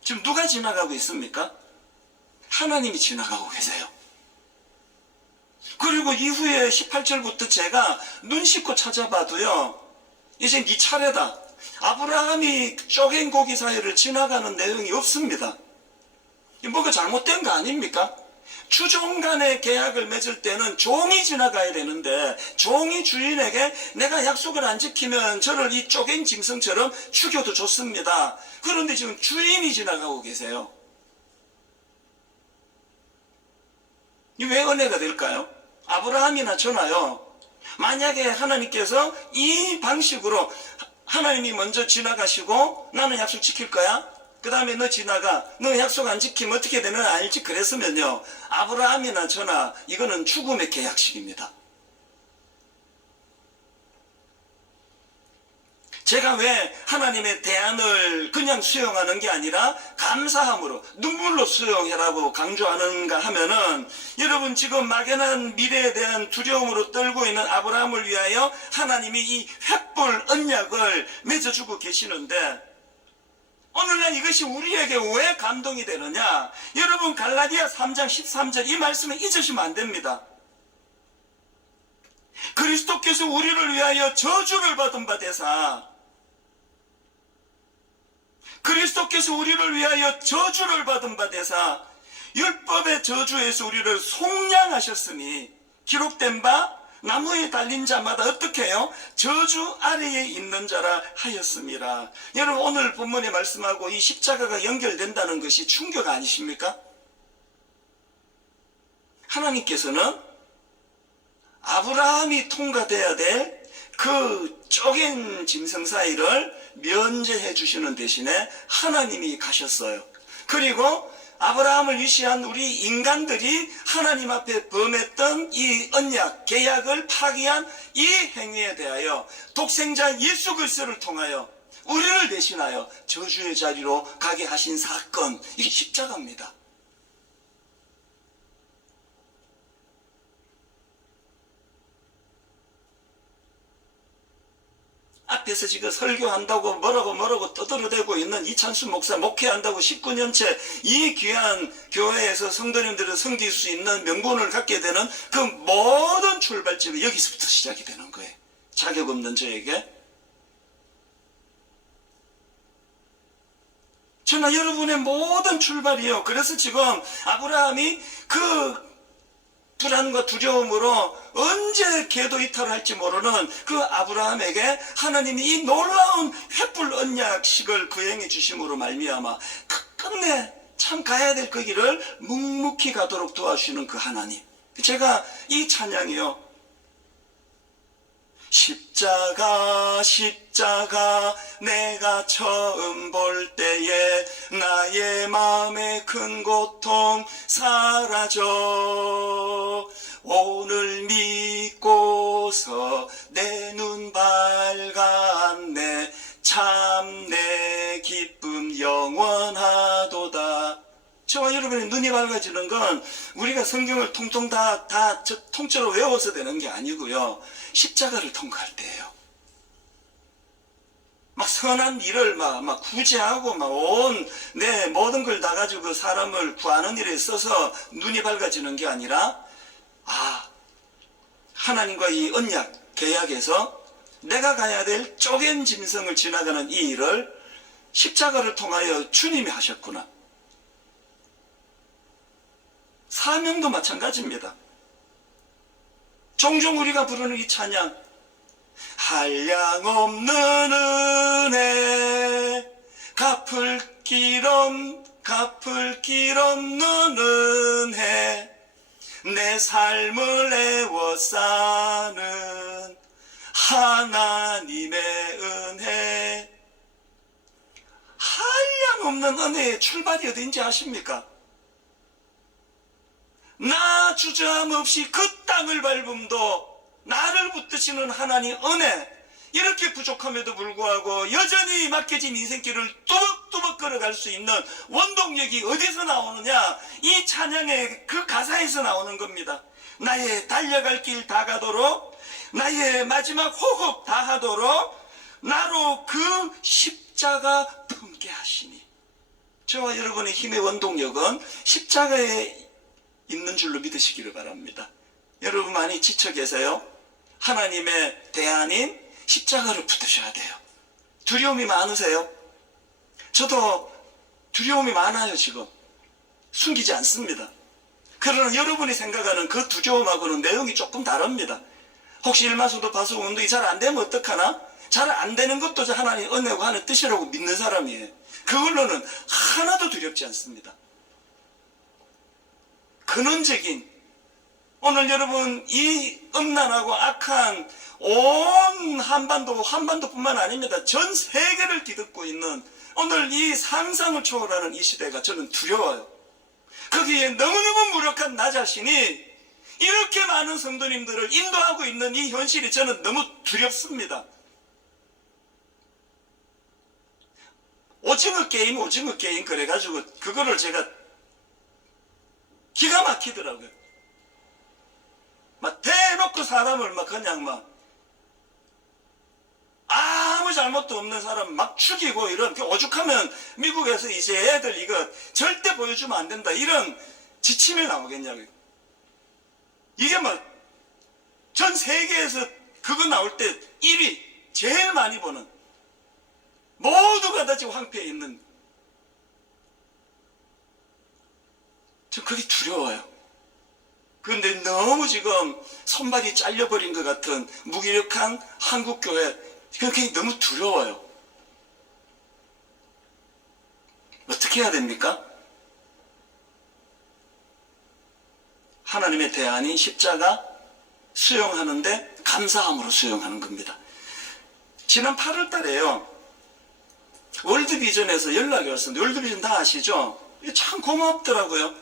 지금 누가 지나가고 있습니까? 하나님이 지나가고 계세요. 그리고 이후에 18절부터 제가 눈 씻고 찾아봐도요, 이제 네 차례다, 아브라함이 쪼갠 고기 사이를 지나가는 내용이 없습니다. 뭐가 잘못된 거 아닙니까? 주종 간의 계약을 맺을 때는 종이 지나가야 되는데 종이 주인에게 내가 약속을 안 지키면 저를 이 쪼갠 짐승처럼 죽여도 좋습니다. 그런데 지금 주인이 지나가고 계세요. 이게 왜 은혜가 될까요? 아브라함이나 저나요, 만약에 하나님께서 이 방식으로 하나님이 먼저 지나가시고 나는 약속 지킬 거야, 그 다음에 너 지나가, 너 약속 안 지키면 어떻게 되는 알지, 그랬으면요, 아브라함이나 저나 이거는 죽음의 계약식입니다. 제가 왜 하나님의 대안을 그냥 수용하는 게 아니라 감사함으로 눈물로 수용해라고 강조하는가 하면은, 여러분 지금 막연한 미래에 대한 두려움으로 떨고 있는 아브라함을 위하여 하나님이 이 횃불 언약을 맺어주고 계시는데, 오늘날 이것이 우리에게 왜 감동이 되느냐? 여러분 갈라디아 3장 13절 이 말씀을 잊으시면 안 됩니다. 그리스도께서 우리를 위하여 저주를 받은 바 되사, 그리스도께서 우리를 위하여 저주를 받은 바 되사 율법의 저주에서 우리를 속량하셨으니, 기록된 바 나무에 달린 자마다 어떻게 해요? 저주 아래에 있는 자라 하였습니다. 여러분 오늘 본문의 말씀하고 이 십자가가 연결된다는 것이 충격 아니십니까? 하나님께서는 아브라함이 통과돼야 될 그 쪼갠 짐승 사이를 면제해 주시는 대신에 하나님이 가셨어요. 그리고 아브라함을 위시한 우리 인간들이 하나님 앞에 범했던 이 언약, 계약을 파기한 이 행위에 대하여 독생자 예수 그리스도를 통하여 우리를 대신하여 저주의 자리로 가게 하신 사건, 이게 십자가입니다. 앞에서 지금 설교한다고 뭐라고 떠들어대고 있는 이찬수 목사, 목회한다고 19년째 이 귀한 교회에서 성도님들을 섬길 수 있는 명분을 갖게 되는 그 모든 출발점이 여기서부터 시작이 되는 거예요. 자격 없는 저에게. 저나 여러분의 모든 출발이요. 그래서 지금 아브라함이 그 불안과 두려움으로 언제 궤도 이탈할지 모르는 그 아브라함에게 하나님이 이 놀라운 횃불 언약식을 거행해 주심으로 말미암아 끝내 참 가야 될 그 길을 묵묵히 가도록 도와주시는 그 하나님. 제가 이 찬양이요, 십자가 십자가 내가 처음 볼 때에 나의 마음의 큰 고통 사라져, 오늘 믿고서 내 눈 밝았네, 참 내 기쁨 영원하도다. 저와 여러분의 눈이 밝아지는 건 우리가 성경을 통통 다 통째로 외워서 되는 게 아니고요, 십자가를 통과할 때예요. 막 선한 일을 막 구제하고 막 온 내 모든 걸 다 가지고 그 사람을 구하는 일에 있어서 눈이 밝아지는 게 아니라, 하나님과 이 언약 계약에서 내가 가야 될 쪼갠 짐승을 지나가는 이 일을 십자가를 통하여 주님이 하셨구나. 사명도 마찬가지입니다. 종종 우리가 부르는 이 찬양, 한량없는 은혜, 갚을 길 없는 은혜, 내 삶을 애워싸는 하나님의 은혜. 한량없는 은혜의 출발이 어딘지 아십니까? 나 주저함 없이 그 땅을 밟음도 나를 붙드시는 하나님 은혜, 이렇게 부족함에도 불구하고 여전히 맡겨진 인생길을 뚜벅뚜벅 걸어갈 수 있는 원동력이 어디서 나오느냐? 이 찬양의 그 가사에서 나오는 겁니다. 나의 달려갈 길 다 가도록, 나의 마지막 호흡 다 하도록 나로 그 십자가 품게 하시니. 저와 여러분의 힘의 원동력은 십자가에 있는 줄로 믿으시기를 바랍니다. 여러분 많이 지쳐 계세요? 하나님의 대안인 십자가를 붙드셔야 돼요. 두려움이 많으세요? 저도 두려움이 많아요. 지금 숨기지 않습니다. 그러나 여러분이 생각하는 그 두려움하고는 내용이 조금 다릅니다. 혹시 일마소도 파수 운동이 잘 안 되면 어떡하나? 잘 안 되는 것도 하나님 은혜고 하는 뜻이라고 믿는 사람이에요. 그걸로는 하나도 두렵지 않습니다. 근원적인 오늘 여러분 이 음란하고 악한 온 한반도뿐만 아닙니다. 전 세계를 뒤덮고 있는 오늘 이 상상을 초월하는 이 시대가 저는 두려워요. 거기에 너무너무 무력한 나 자신이 이렇게 많은 성도님들을 인도하고 있는 이 현실이 저는 너무 두렵습니다. 오징어 게임 그래가지고 그거를 제가 기가 막히더라고요. 막 대놓고 사람을 막 그냥 막 아무 잘못도 없는 사람 막 죽이고 이런, 오죽하면 미국에서 이제 애들 이거 절대 보여주면 안 된다 이런 지침이 나오겠냐고요. 이게 막 전 세계에서 그거 나올 때 1위 제일 많이 보는, 모두가 다 지금 황폐해 있는, 저 그게 두려워요. 그런데 너무 지금 손발이 잘려버린 것 같은 무기력한 한국교회, 그게 너무 두려워요. 어떻게 해야 됩니까? 하나님의 대안이 십자가 수용하는데 감사함으로 수용하는 겁니다. 지난 8월 달에요, 월드비전에서 연락이 왔었는데, 월드비전 다 아시죠? 참 고맙더라고요.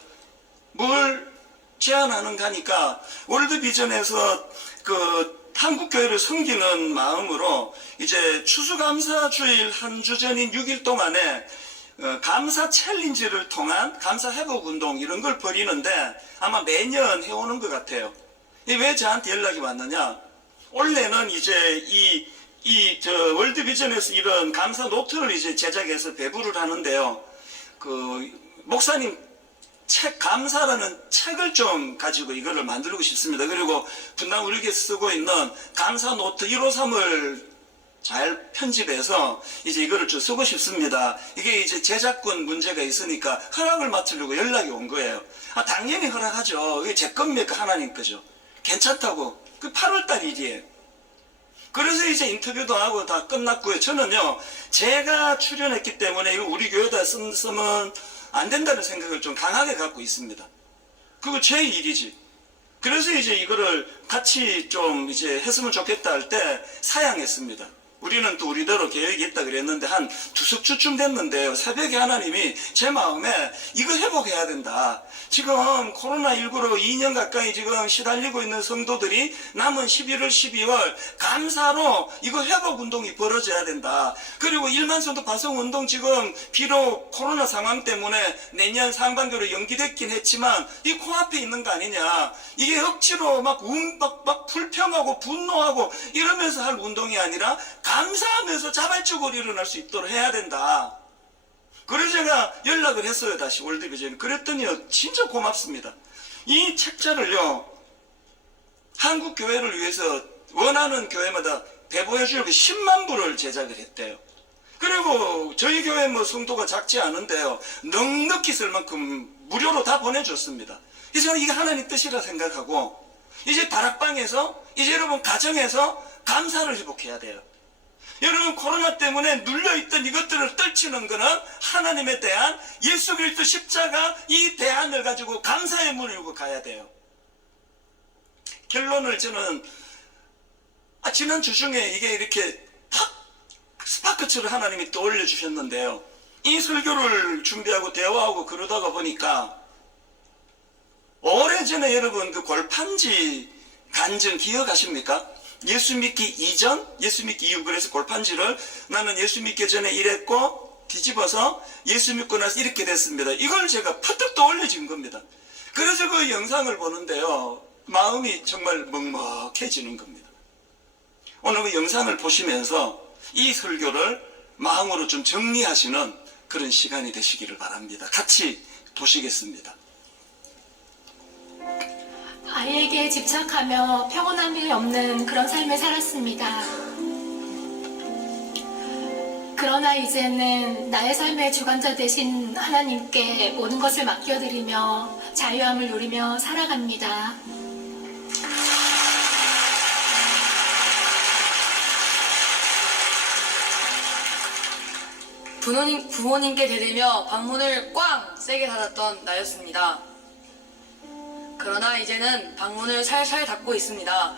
뭘 제안하는가 하니까 월드비전에서 그 한국교회를 섬기는 마음으로 이제 추수감사주일 한 주 전인 6일 동안에 감사 챌린지를 통한 감사 회복 운동 이런 걸 벌이는데 아마 매년 해오는 것 같아요. 왜 저한테 연락이 왔느냐? 원래는 이제 저 월드비전에서 이런 감사 노트를 이제 제작해서 배부를 하는데요. 그 목사님 감사라는 책을 좀 가지고 이거를 만들고 싶습니다. 그리고 분당 우리에게 쓰고 있는 감사 노트 153을 잘 편집해서 이제 이거를 좀 쓰고 싶습니다. 이게 이제 제작권 문제가 있으니까 허락을 맡으려고 연락이 온 거예요. 당연히 허락하죠. 이게 제 겁니까? 하나님 거죠. 괜찮다고. 그 8월달 일이에요. 그래서 이제 인터뷰도 하고 다 끝났고요. 저는요, 제가 출연했기 때문에 이거 우리 교회에다 쓰면 안 된다는 생각을 좀 강하게 갖고 있습니다. 그거 제 일이지. 그래서 이제 이거를 같이 좀 이제 했으면 좋겠다 할 때 사양했습니다. 우리는 또 우리대로 계획이 있다 그랬는데 한 두석 주쯤 됐는데 새벽에 하나님이 제 마음에 이거 회복해야 된다. 지금 코로나19로 2년 가까이 지금 시달리고 있는 성도들이 남은 11월, 12월 감사로 이거 회복 운동이 벌어져야 된다. 그리고 1만 성도 발송 운동 지금 비록 코로나 상황 때문에 내년 상반기로 연기됐긴 했지만 이 코앞에 있는 거 아니냐. 이게 억지로 막 불평하고 분노하고 이러면서 할 운동이 아니라 감사하면서 자발적으로 일어날 수 있도록 해야 된다. 그래서 제가 연락을 했어요. 다시 월드비전. 그랬더니요, 진짜 고맙습니다. 이 책자를요, 한국 교회를 위해서 원하는 교회마다 배부해 주려고 10만 부를 제작을 했대요. 그리고 저희 교회 뭐 성도가 작지 않은데요, 넉넉히 쓸 만큼 무료로 다 보내줬습니다. 그래서 저는 이게 하나님 뜻이라 생각하고 이제 다락방에서 이제 여러분 가정에서 감사를 회복해야 돼요. 여러분 코로나 때문에 눌려있던 이것들을 떨치는 것은 하나님에 대한 예수 그리스도 십자가 이 대안을 가지고 감사의 문을 열고 가야 돼요. 결론을 저는 지난 주 중에 이게 이렇게 팍 스파크처럼 하나님이 떠올려 주셨는데요. 이 설교를 준비하고 대화하고 그러다가 보니까 오래전에 여러분 그 골판지 간증 기억하십니까? 예수 믿기 이전, 예수 믿기 이후. 그래서 골판지를 나는 예수 믿기 전에 이랬고 뒤집어서 예수 믿고 나서 이렇게 됐습니다. 이걸 제가 퍼뜩 떠올려진 겁니다. 그래서 그 영상을 보는데요, 마음이 정말 먹먹해지는 겁니다. 오늘 그 영상을 보시면서 이 설교를 마음으로 좀 정리하시는 그런 시간이 되시기를 바랍니다. 같이 보시겠습니다. 아이에게 집착하며 평온함이 없는 그런 삶을 살았습니다. 그러나 이제는 나의 삶의 주관자 되신 하나님께 모든 것을 맡겨드리며 자유함을 누리며 살아갑니다. 부모님께 대들며 방문을 꽝 세게 닫았던 나였습니다. 그러나 이제는 방문을 살살 닫고 있습니다.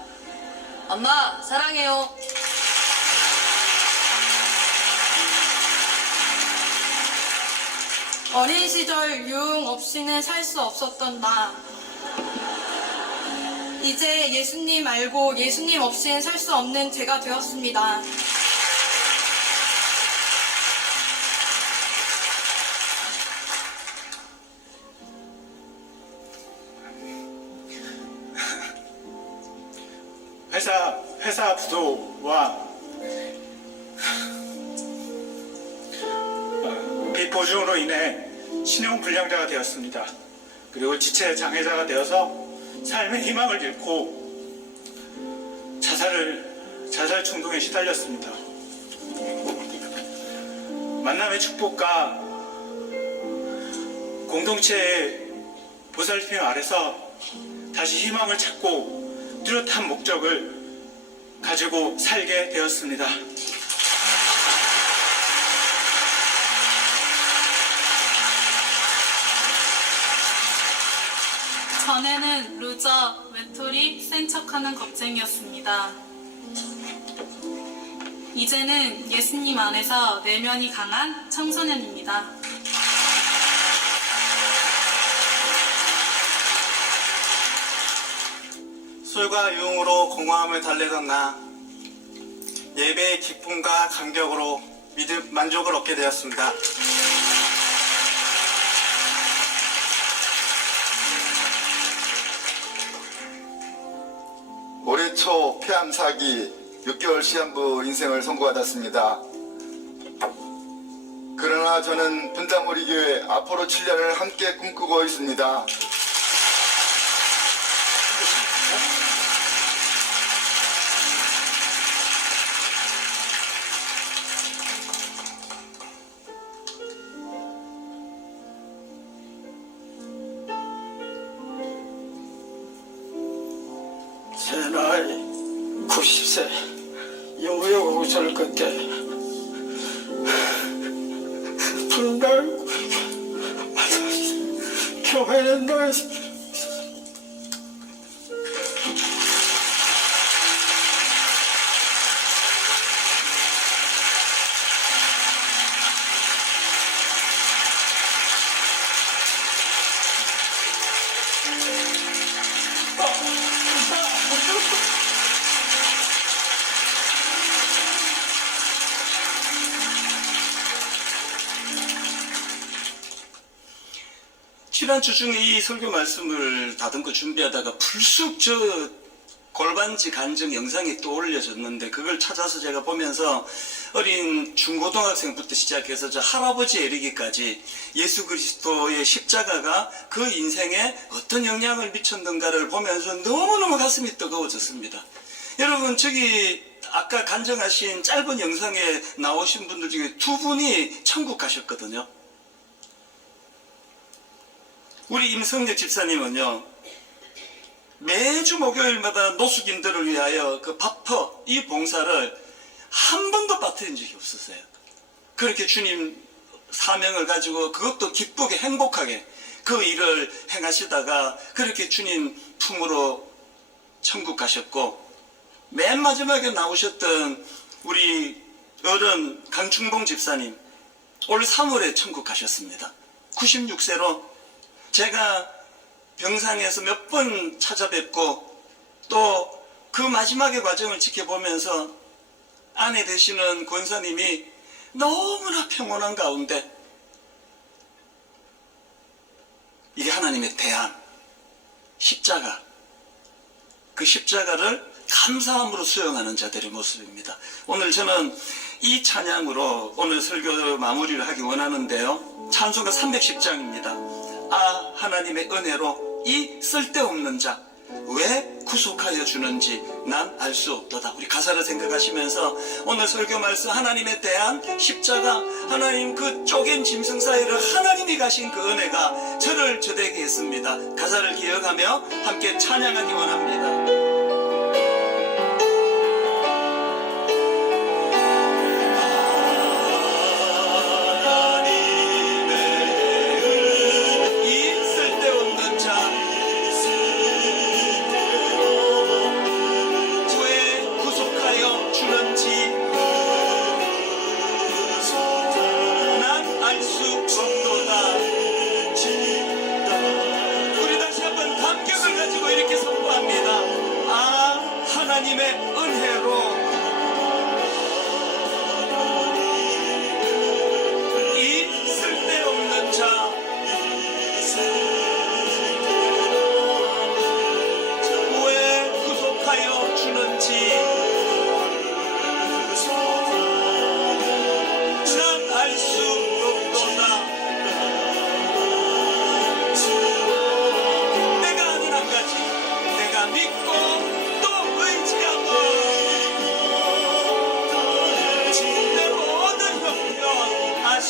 엄마, 사랑해요. 어린 시절 유흥 없이는 살 수 없었던 나. 이제 예수님 알고 예수님 없이는 살 수 없는 제가 되었습니다. 회사 부도와 빚 보증으로 인해 신용 불량자가 되었습니다. 그리고 지체 장애자가 되어서 삶의 희망을 잃고 자살 충동에 시달렸습니다. 만남의 축복과 공동체의 보살핌 아래서 다시 희망을 찾고 뚜렷한 목적을 가지고 살게 되었습니다. 전에는 루저, 외톨이, 센 척하는 겁쟁이였습니다. 이제는 예수님 안에서 내면이 강한 청소년입니다. 술과 유흥으로 공허함을 달래던 나, 예배의 기쁨과 감격으로 만족을 얻게 되었습니다. 올해 초 폐암 사기 6개월 시한부 인생을 선고받았습니다. 그러나 저는 분당 우리교회 앞으로 7년을 함께 꿈꾸고 있습니다. 제 나이 90세 우여곡절 끝에 분당 교회는 너의 지난주 중에 이 설교 말씀을 다듬고 준비하다가 불쑥 저 골반지 간증 영상이 또 올려졌는데 그걸 찾아서 제가 보면서 어린 중고등학생부터 시작해서 저 할아버지에 이르기까지 예수 그리스도의 십자가가 그 인생에 어떤 영향을 미쳤는가를 보면서 너무너무 가슴이 뜨거워졌습니다. 여러분, 저기 아까 간증하신 짧은 영상에 나오신 분들 중에 두 분이 천국 가셨거든요. 우리 임성재 집사님은요, 매주 목요일마다 노숙인들을 위하여 그 바퍼 이 봉사를 한 번도 빠뜨린 적이 없었어요. 그렇게 주님 사명을 가지고 그것도 기쁘게 행복하게 그 일을 행하시다가 그렇게 주님 품으로 천국 가셨고, 맨 마지막에 나오셨던 우리 어른 강충봉 집사님 올 3월에 천국 가셨습니다. 96세로 제가 병상에서 몇 번 찾아뵙고 또 그 마지막의 과정을 지켜보면서 아내 되시는 권사님이 너무나 평온한 가운데 이게 하나님의 대안, 십자가, 그 십자가를 감사함으로 수용하는 자들의 모습입니다. 오늘 저는 이 찬양으로 오늘 설교 마무리를 하기 원하는데요. 찬송가 310장입니다. 아, 하나님의 은혜로 이 쓸데없는 자 왜 구속하여 주는지 난 알 수 없도다. 우리 가사를 생각하시면서 오늘 설교 말씀 하나님에 대한 십자가, 하나님 그 쪼갠 짐승 사이를 하나님이 가신 그 은혜가 저를 저되게 했습니다. 가사를 기억하며 함께 찬양하기 원합니다.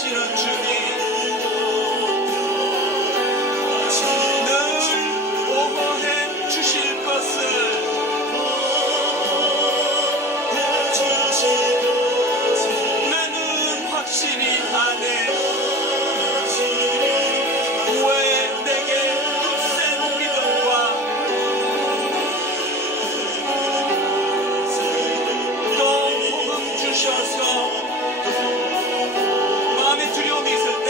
하시는 주님, 늘 보호해 주실 것을 나는 확실히 아네. 왜 내게 굳센 믿음과 또 복음 주셔서 마음에 두려움이 있을 때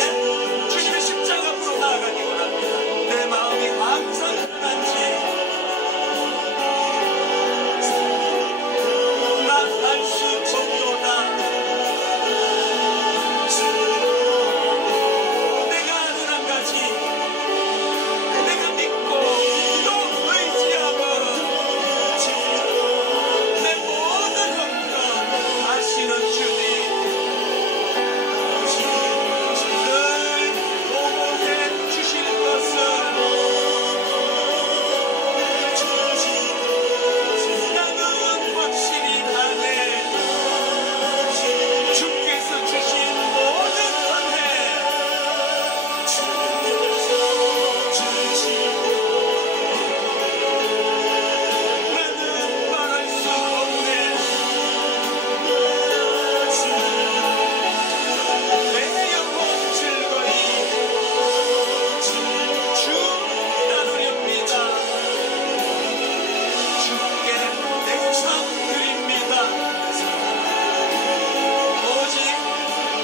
주님의 십자가 앞으로 나아가기 원합니다. 내 마음이 항상 편한지 난 알 수 정도다. 내가 아는 한 가지, 내가 믿고 또 의지하고 내 모든 형편 아시는 주님, 늘 보호해 주실 것을 나는 확실히 아네. 주께서 주신 모든 은혜 나는 말할 수 없네. 내 영혼 즐거이 주 따르렵니다. 주께 내 삶 드립니다. 오직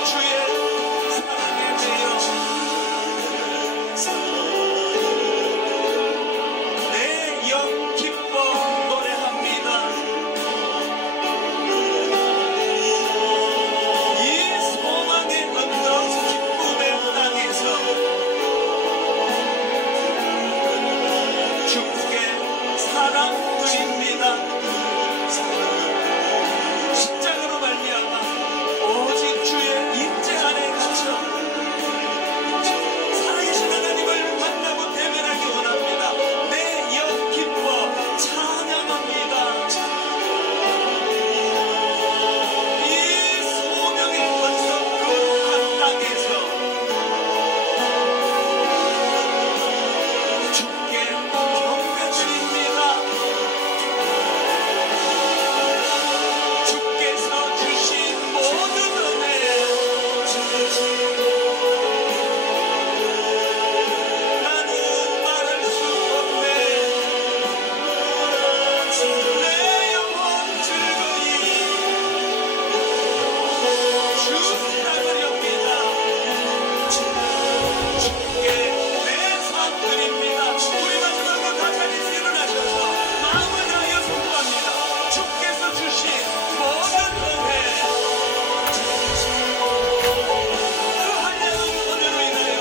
주의 사랑에 매여 내 영 기뻐 노래합니다. 이 소망의 언덕 기쁨의 땅에서 주께 사랑 드립니다. 십자가로 말미암아 오직 주의 임재 안에 갇혀 살아계신 하나님을 만나고 대면하기 원합니다. 내 영 기뻐 찬양합니다. 이 소명의 언덕 그 한 땅에서 주께 경배 드립니다. 주께서 주신 모든 은혜 나는 말할 수 없네. 내 영혼 즐거이 주 따르렵니다. 주께 내 삶 드립니다. 우리 마지막으로 다 자리에서 일어나셔서 마음을 다하여 선포합니다. 주께서 주신 모든 은혜, 그 한량한 은혜로 인하여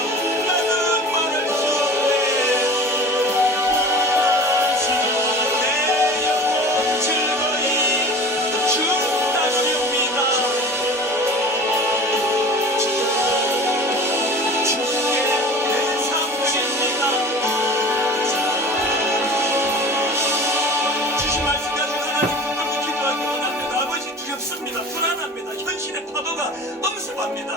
나는 말할 수 없네. 내 영혼 즐거이 주 따르렵니다. 주께 내 삶 드립니다. 주신 말씀 가지고 하나님 붙들고 기도하기 원합니다. 아버지, 두렵습니다. 불안합니다. 현실의 파도가 엄습합니다.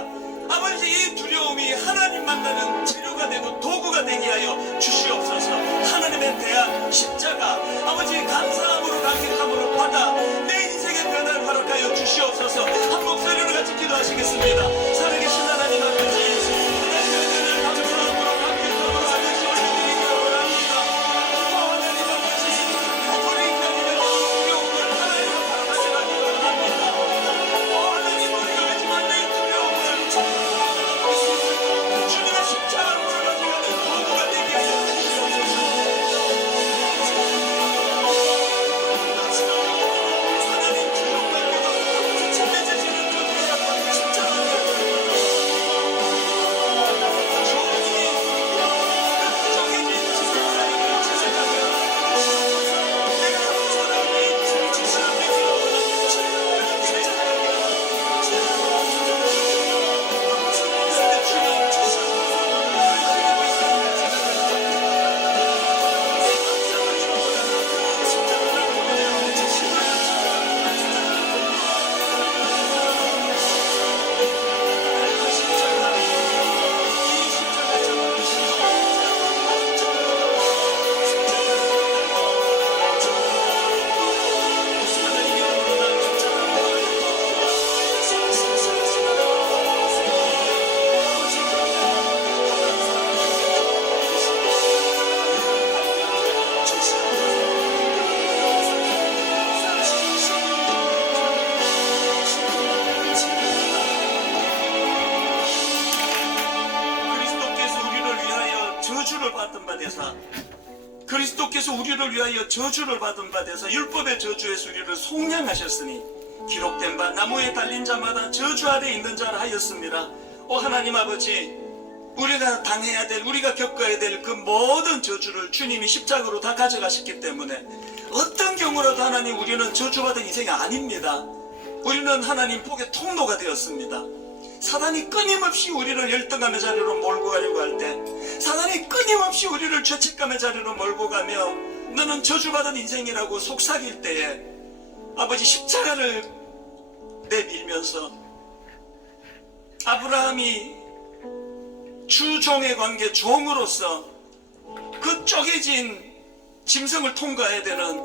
아버지, 이 두려움이 하나님 만나는 재료가 되고 도구가 되게 하여 주시옵소서. 하나님에 대한 십자가 아버지 감사함으로 감격함으로 받아 내 인생의 변화를 허락하여 주시옵소서. 한 목소리로 같이 기도하시겠습니다. 살아계신 하나님 아버지, 내 은혜를 감사함으로 감격함으로 아버지 올려드리기 원합니다. 하나님 아버지, 우리 인간의 두려움을 하나님으로 바라보시기 원합니다. 하나님, 우리가 하지만 내 두려움을 주님의 십자가로 가져가는 도구가 되게 하여 주시옵소서. 하나님, 주님과 맺어지는 그 십자가를 되사 그리스도께서 우리를 위하여 저주를 받은 바 되사 율법의 저주에서 우리를 속량하셨으니 기록된 바 나무에 달린 자마다 저주 아래 있는 자라 하였습니다. 오 하나님 아버지, 우리가 당해야 될, 우리가 겪어야 될 그 모든 저주를 주님이 십자가로 다 가져가셨기 때문에 어떤 경우라도 하나님 우리는 저주받은 인생이 아닙니다. 우리는 하나님 복의 통로가 되었습니다. 사단이 끊임없이 우리를 열등감의 자리로 몰고 가려고 할 때, 사단이 끊임없이 우리를 죄책감의 자리로 몰고 가며 너는 저주받은 인생이라고 속삭일 때에 아버지 십자가를 내밀면서 아브라함이 주종의 관계 종으로서 그 쪼개진 짐승을 통과해야 되는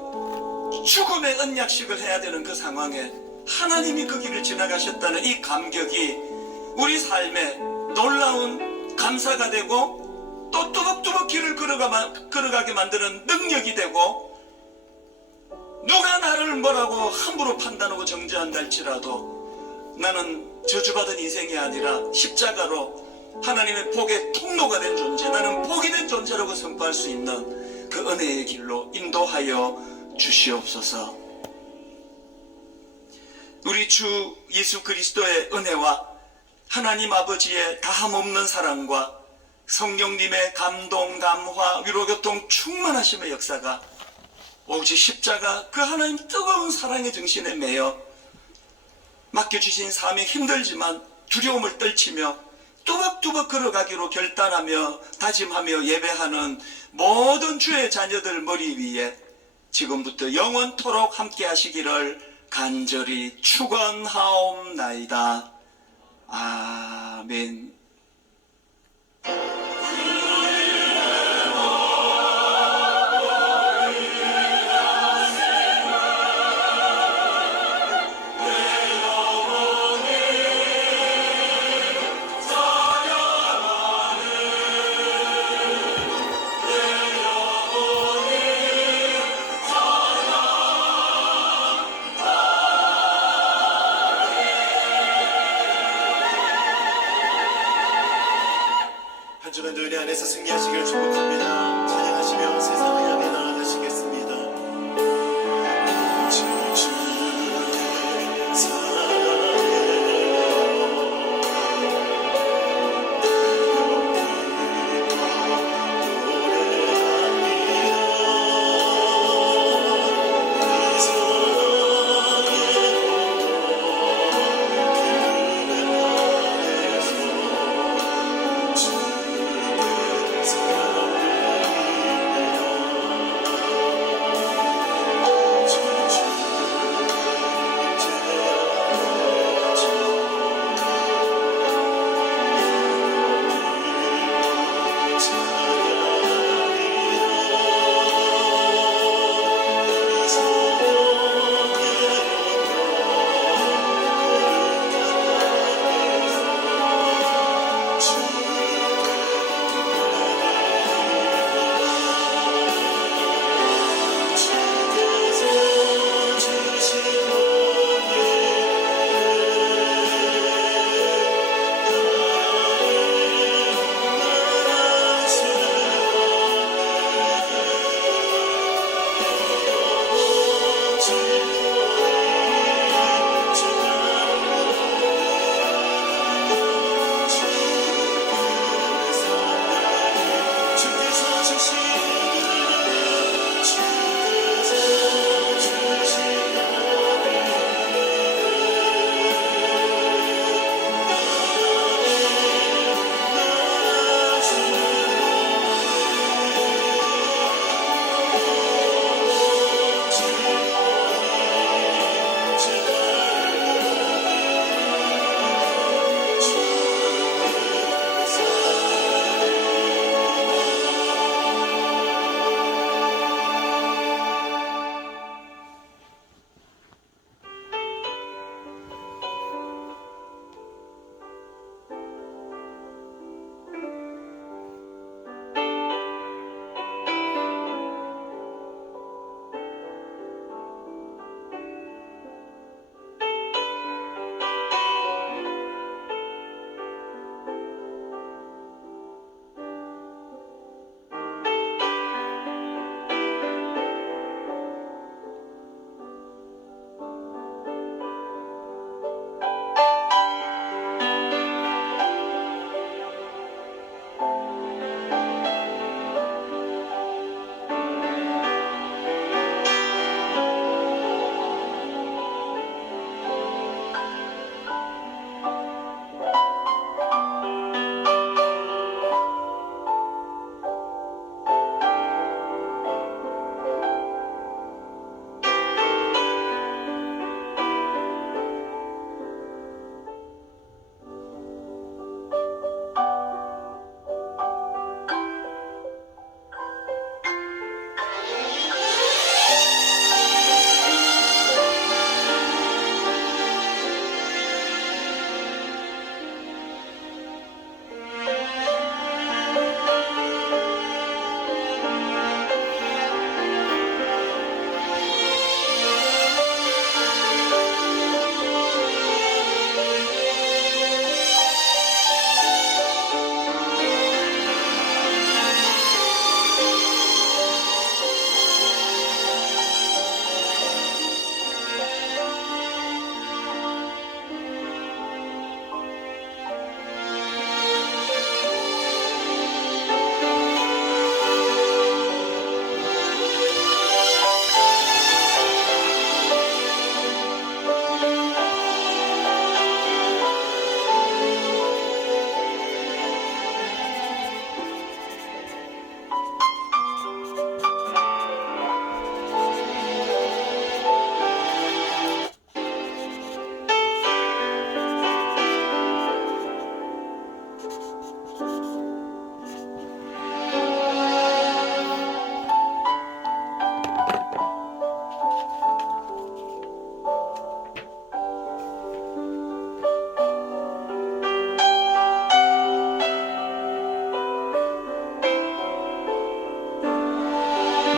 죽음의 언약식을 해야 되는 그 상황에 하나님이 그 길을 지나가셨다는 이 감격이 우리 삶에 놀라운 감사가 되고 또 뚜벅뚜벅 길을 걸어가게 만드는 능력이 되고, 누가 나를 뭐라고 함부로 판단하고 정죄한다 할지라도 나는 저주받은 인생이 아니라 십자가로 하나님의 복의 통로가 된 존재, 나는 복이 된 존재라고 선포할 수 있는 그 은혜의 길로 인도하여 주시옵소서. 우리 주 예수 그리스도의 은혜와 하나님 아버지의 다함없는 사랑과 성령님의 감동, 감화, 위로교통 충만하심의 역사가 오직 십자가 그 하나님 뜨거운 사랑의 정신에 매여 맡겨주신 삶이 힘들지만 두려움을 떨치며 뚜벅뚜벅 걸어가기로 결단하며 다짐하며 예배하는 모든 주의 자녀들 머리 위에 지금부터 영원토록 함께 하시기를 간절히 축원하옵나이다. 아멘. 한 주간도 은혜 안에서 승리하시기를 축복합니다. 찬양하시며 세상을